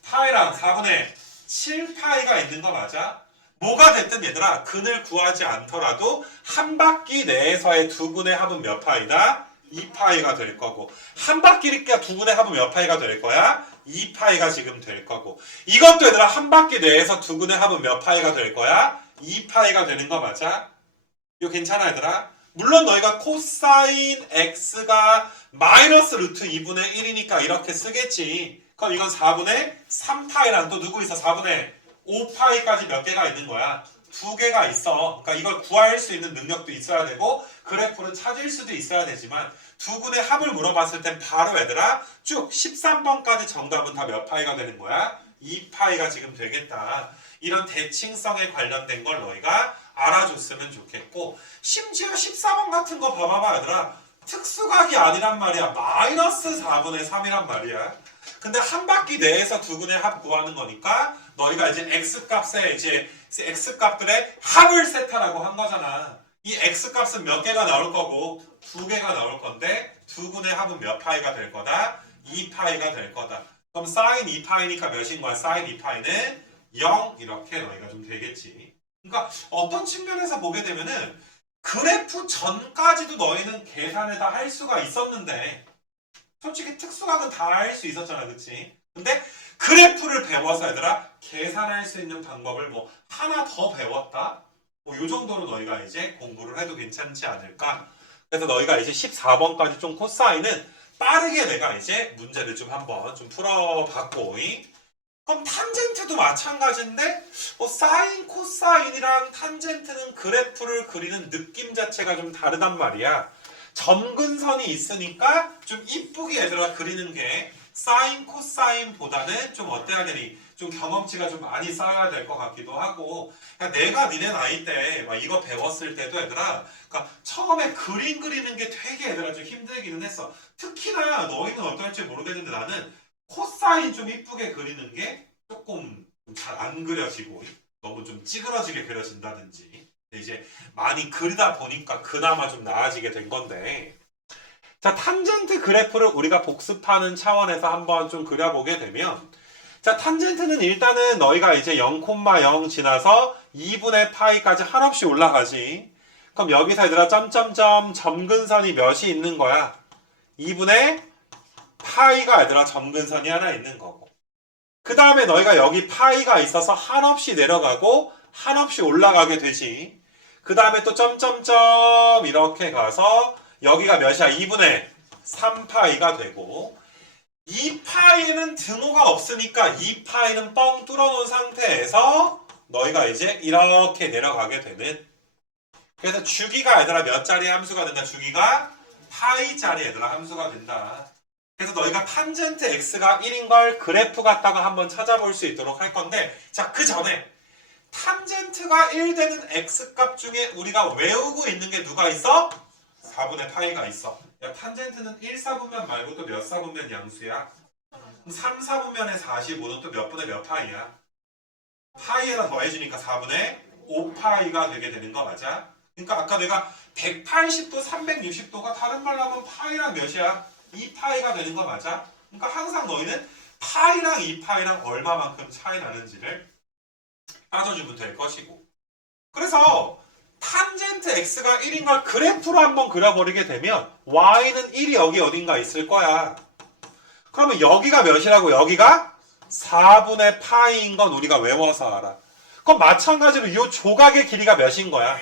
파이랑 4분의 7파이가 있는 거 맞아? 뭐가 됐든 얘들아 근을 구하지 않더라도 한 바퀴 내에서의 두 근의 합은 몇 파이다? 2파이가 될 거고, 한 바퀴니까 두 근의 합은 몇 파이가 될 거야? 2파이가 지금 될 거고, 이것도 얘들아 한 바퀴 내에서 두 근의 합은 몇 파이가 될 거야? 2파이가 되는 거 맞아? 이거 괜찮아 얘들아? 물론 너희가 코사인 x가 마이너스 루트 2분의 1이니까 이렇게 쓰겠지. 그럼 이건 4분의 3파이란 또 누구 있어? 4분의 5파이까지 몇 개가 있는 거야? 2개가 있어. 그러니까 이걸 구할 수 있는 능력도 있어야 되고 그래프를 찾을 수도 있어야 되지만, 두 근의 합을 물어봤을 땐 바로 얘들아 쭉 13번까지 정답은 다 몇 파이가 되는 거야? 2파이가 지금 되겠다. 이런 대칭성에 관련된 걸 너희가 알아줬으면 좋겠고, 심지어 14번 같은 거 봐봐봐 얘들아, 특수각이 아니란 말이야. 마이너스 4분의 3이란 말이야. 근데 한 바퀴 내에서 두 근의 합 구하는 거니까 너희가 이제 x 값에 이제 x값들의 합을 세타라고 한 거잖아. 이 x값은 몇 개가 나올 거고 2개가 나올 건데 2분의 합은 몇 파이가 될 거다? 2파이가 될 거다. 그럼 sin 2파이니까 몇인 거야? sin 2파이는 0 이렇게 너희가 좀 되겠지. 그러니까 어떤 측면에서 보게 되면은 그래프 전까지도 너희는 계산을 다 할 수가 있었는데 솔직히 특수각은 다 할 수 있었잖아, 그치? 근데 그래프를 배워서 얘들아 계산할 수 있는 방법을 뭐 하나 더 배웠다? 뭐 요 정도로 너희가 이제 공부를 해도 괜찮지 않을까? 그래서 너희가 이제 14번까지 좀 코사인은 빠르게 내가 이제 문제를 좀 한번 좀 풀어봤고, 그럼 탄젠트도 마찬가지인데 사인, 코사인이랑 탄젠트는 그래프를 그리는 느낌 자체가 좀 다르단 말이야. 점근선이 있으니까 좀 이쁘게 얘들아 그리는 게 사인, 코사인보다는 좀 어때야 되니? 좀 경험치가 좀 많이 쌓여야 될 것 같기도 하고. 그러니까 내가 니네 나이 때 막 이거 배웠을 때도 얘들아 그러니까 처음에 그림 그리는 게 되게 얘들아 좀 힘들기는 했어. 특히나 너희는 어떨지 모르겠는데 나는 코사인 좀 이쁘게 그리는 게 조금 잘 안 그려지고 너무 좀 찌그러지게 그려진다든지 이제 많이 그리다 보니까 그나마 좀 나아지게 된 건데, 자 탄젠트 그래프를 우리가 복습하는 차원에서 한번 좀 그려보게 되면, 자 탄젠트는 일단은 너희가 이제 0,0 지나서 2분의 파이까지 한없이 올라가지. 그럼 여기서 얘들아 점점점 점근선이 몇이 있는 거야? 2분의 파이가 얘들아 점근선이 하나 있는 거고, 그 다음에 너희가 여기 파이가 있어서 한없이 내려가고 한없이 올라가게 되지. 그 다음에 또 점점점 이렇게 가서 여기가 몇이야? 2분의 3파이가 되고, 2파이는 등호가 없으니까 2파이는 뻥 뚫어놓은 상태에서 너희가 이제 이렇게 내려가게 되는, 그래서 주기가 얘들아 몇 자리 함수가 된다? 주기가 파이짜리 얘들아 함수가 된다. 그래서 너희가 탄젠트 x가 1인 걸 그래프 갖다가 한번 찾아볼 수 있도록 할 건데, 자 그 전에 탄젠트가 1 되는 x값 중에 우리가 외우고 있는 게 누가 있어? 4분의 파이가 있어. 야 탄젠트는 1, 4분면 말고 또 몇 사분면 양수야? 3, 4분면에 45는 또 몇 분의 몇 파이야? 파이에다 더해주니까 4분의 5파이가 되게 되는 거 맞아? 그러니까 아까 내가 180도, 360도가 다른 말로 하면 파이랑 몇이야? 2파이가 되는 거 맞아? 그러니까 항상 너희는 파이랑 2파이랑 얼마만큼 차이 나는지를 따져주면 될 것이고, 그래서 탄젠트 x가 1인 걸 그래프로 한번 그려버리게 되면 y는 1이 여기 어딘가 있을 거야. 그러면 여기가 몇이라고? 여기가 4분의 파이인 건 우리가 외워서 알아. 그럼 마찬가지로 이 조각의 길이가 몇인 거야?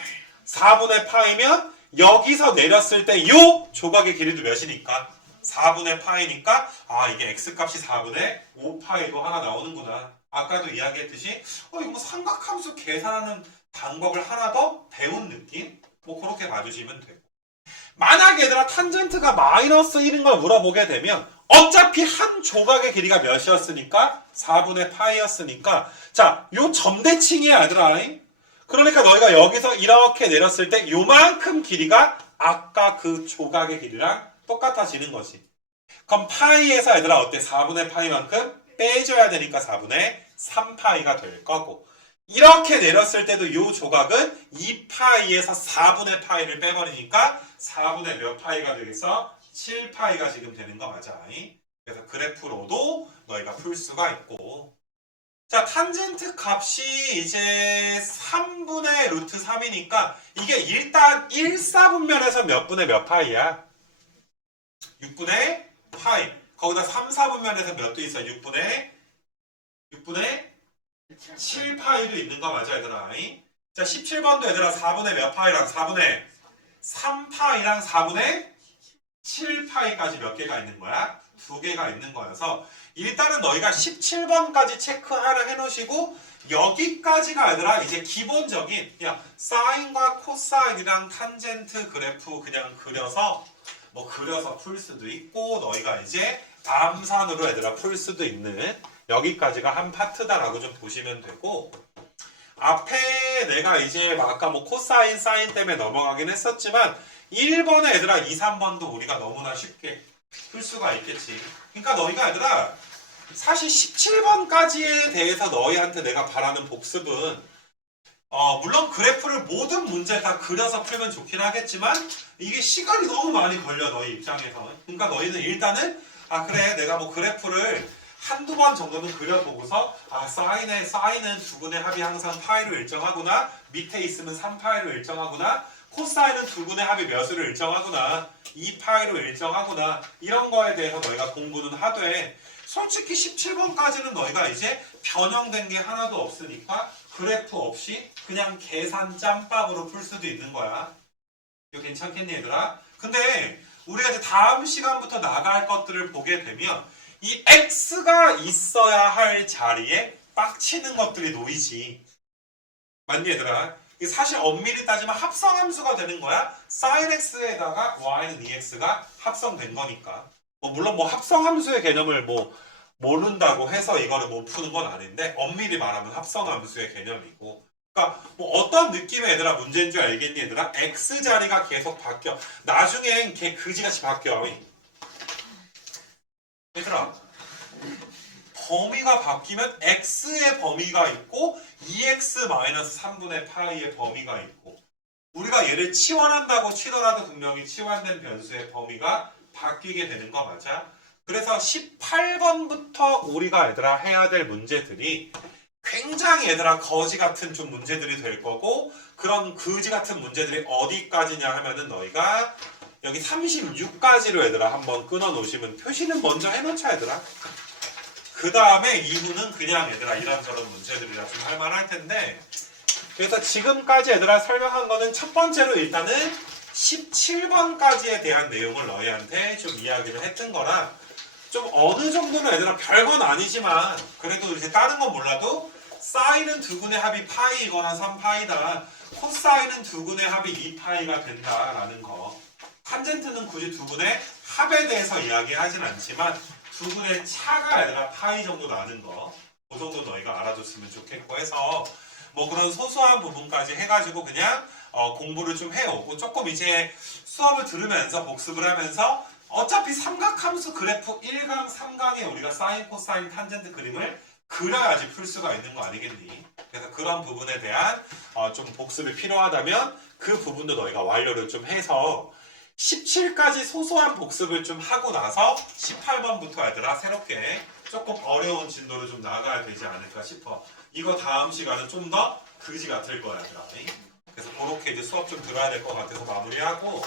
4분의 파이면 여기서 내렸을 때 이 조각의 길이도 몇이니까? 4분의 파이니까 아 이게 x값이 4분의 5파이도 하나 나오는구나. 아까도 이야기했듯이 이거 뭐 삼각함수 계산하는 방법을 하나 더 배운 느낌? 뭐 그렇게 봐주시면 되고, 만약에 얘들아 탄젠트가 마이너스 1인 걸 물어보게 되면 어차피 한 조각의 길이가 몇이었으니까 4분의 파이였으니까 자 요 점대칭이야 얘들아. 그러니까 너희가 여기서 이렇게 내렸을 때 요만큼 길이가 아까 그 조각의 길이랑 똑같아지는 거지. 그럼 파이에서 얘들아 어때? 4분의 파이만큼 빼줘야 되니까 4분의 3파이가 될 거고, 이렇게 내렸을 때도 이 조각은 2파이에서 4분의 파이를 빼버리니까 4분의 몇 파이가 되겠어? 7파이가 지금 되는 거 맞아. 그래서 그래프로도 너희가 풀 수가 있고, 자 탄젠트 값이 이제 3분의 루트 3이니까 이게 일단 1사분면에서 몇 분의 몇 파이야? 6분의 파이. 거기다 3, 4분면에서 몇 도 있어? 6분의 7파이도 있는 거 맞아 얘들아. 자 17번도 얘들아 4분의 몇 파이랑 4분의 3파이랑 4분의 7파이까지 몇 개가 있는 거야? 2개가 있는 거여서 일단은 너희가 17번까지 체크하라 해놓으시고, 여기까지가 얘들아 이제 기본적인 그냥 사인과 코사인이랑 탄젠트 그래프 그냥 그려서 풀 수도 있고, 너희가 이제 암산으로 얘들아 풀 수도 있는 여기까지가 한 파트다라고 좀 보시면 되고, 앞에 내가 이제 아까 뭐 코사인, 사인 때문에 넘어가긴 했었지만 1번에 얘들아 2, 3번도 우리가 너무나 쉽게 풀 수가 있겠지. 그러니까 너희가 얘들아 사실 17번까지에 대해서 너희한테 내가 바라는 복습은 물론 그래프를 모든 문제 다 그려서 풀면 좋긴 하겠지만 이게 시간이 너무 많이 걸려 너희 입장에서. 그러니까 너희는 일단은 그래 내가 뭐 그래프를 한두 번 정도는 그려보고서 사인은 두근의 합이 항상 파이로 일정하구나, 밑에 있으면 3파이로 일정하구나, 코사인은 두근의 합이 몇으로 일정하구나, 2파이로 일정하구나, 이런 거에 대해서 너희가 공부는 하되 솔직히 17번까지는 너희가 이제 변형된 게 하나도 없으니까 그래프 없이 그냥 계산 짬밥으로 풀 수도 있는 거야. 이거 괜찮겠니 얘들아? 근데 우리가 이제 다음 시간부터 나갈 것들을 보게 되면 이 x가 있어야 할 자리에 빡치는 것들이 놓이지. 맞니 얘들아? 이게 사실 엄밀히 따지면 합성함수가 되는 거야. sin x에다가 y는 2x가 합성된 거니까. 물론 합성함수의 개념을 모른다고 해서 이거를 못 푸는 건 아닌데 엄밀히 말하면 합성함수의 개념이고. 그러니까 어떤 느낌의 얘들아 문제인 줄 알겠니 얘들아? x 자리가 계속 바뀌어. 나중엔 걔 그지같이 바뀌어. 얘들아 범위가 바뀌면 x의 범위가 있고 2x-3분의 파이의 범위가 있고 우리가 얘를 치환한다고 치더라도 분명히 치환된 변수의 범위가 바뀌게 되는 거 맞아? 그래서 18번부터 우리가 얘들아 해야 될 문제들이 굉장히 얘들아 거지 같은 좀 문제들이 될 거고 그런 거지 같은 문제들이 어디까지냐 하면은 너희가 여기 36까지로 얘들아 한번 끊어 놓으시면 표시는 먼저 해놓자 얘들아. 그 다음에 2부는 그냥 얘들아 이런저런 문제들이라 좀 할만할 텐데 그래서 지금까지 얘들아 설명한 거는 첫 번째로 일단은 17번까지에 대한 내용을 너희한테 좀 이야기를 했던 거라 좀 어느 정도는 얘들아 별건 아니지만 그래도 이제 다른 건 몰라도 사인은 두근의 합이 파이이거나 3파이다. 코사인은 두근의 합이 2파이가 된다라는 거. 탄젠트는 굳이 두근의 합에 대해서 이야기하진 않지만 두근의 차가 얘들아 파이 정도 나는 거. 그 정도 너희가 알아줬으면 좋겠고 해서 그런 소소한 부분까지 해가지고 그냥 공부를 좀 해오고 조금 이제 수업을 들으면서 복습을 하면서 어차피 삼각함수 그래프 1강, 3강에 우리가 사인, 코사인, 탄젠트 그림을 그려야지 풀 수가 있는 거 아니겠니? 그래서 그런 부분에 대한 좀 복습이 필요하다면 그 부분도 너희가 완료를 좀 해서 17까지 소소한 복습을 좀 하고 나서 18번부터 얘들아 새롭게 조금 어려운 진도로 좀 나가야 되지 않을까 싶어. 이거 다음 시간은 좀 더 그지 같을 거야 얘들아. 그래서 그렇게 이제 수업 좀 들어야 될 것 같아서 마무리하고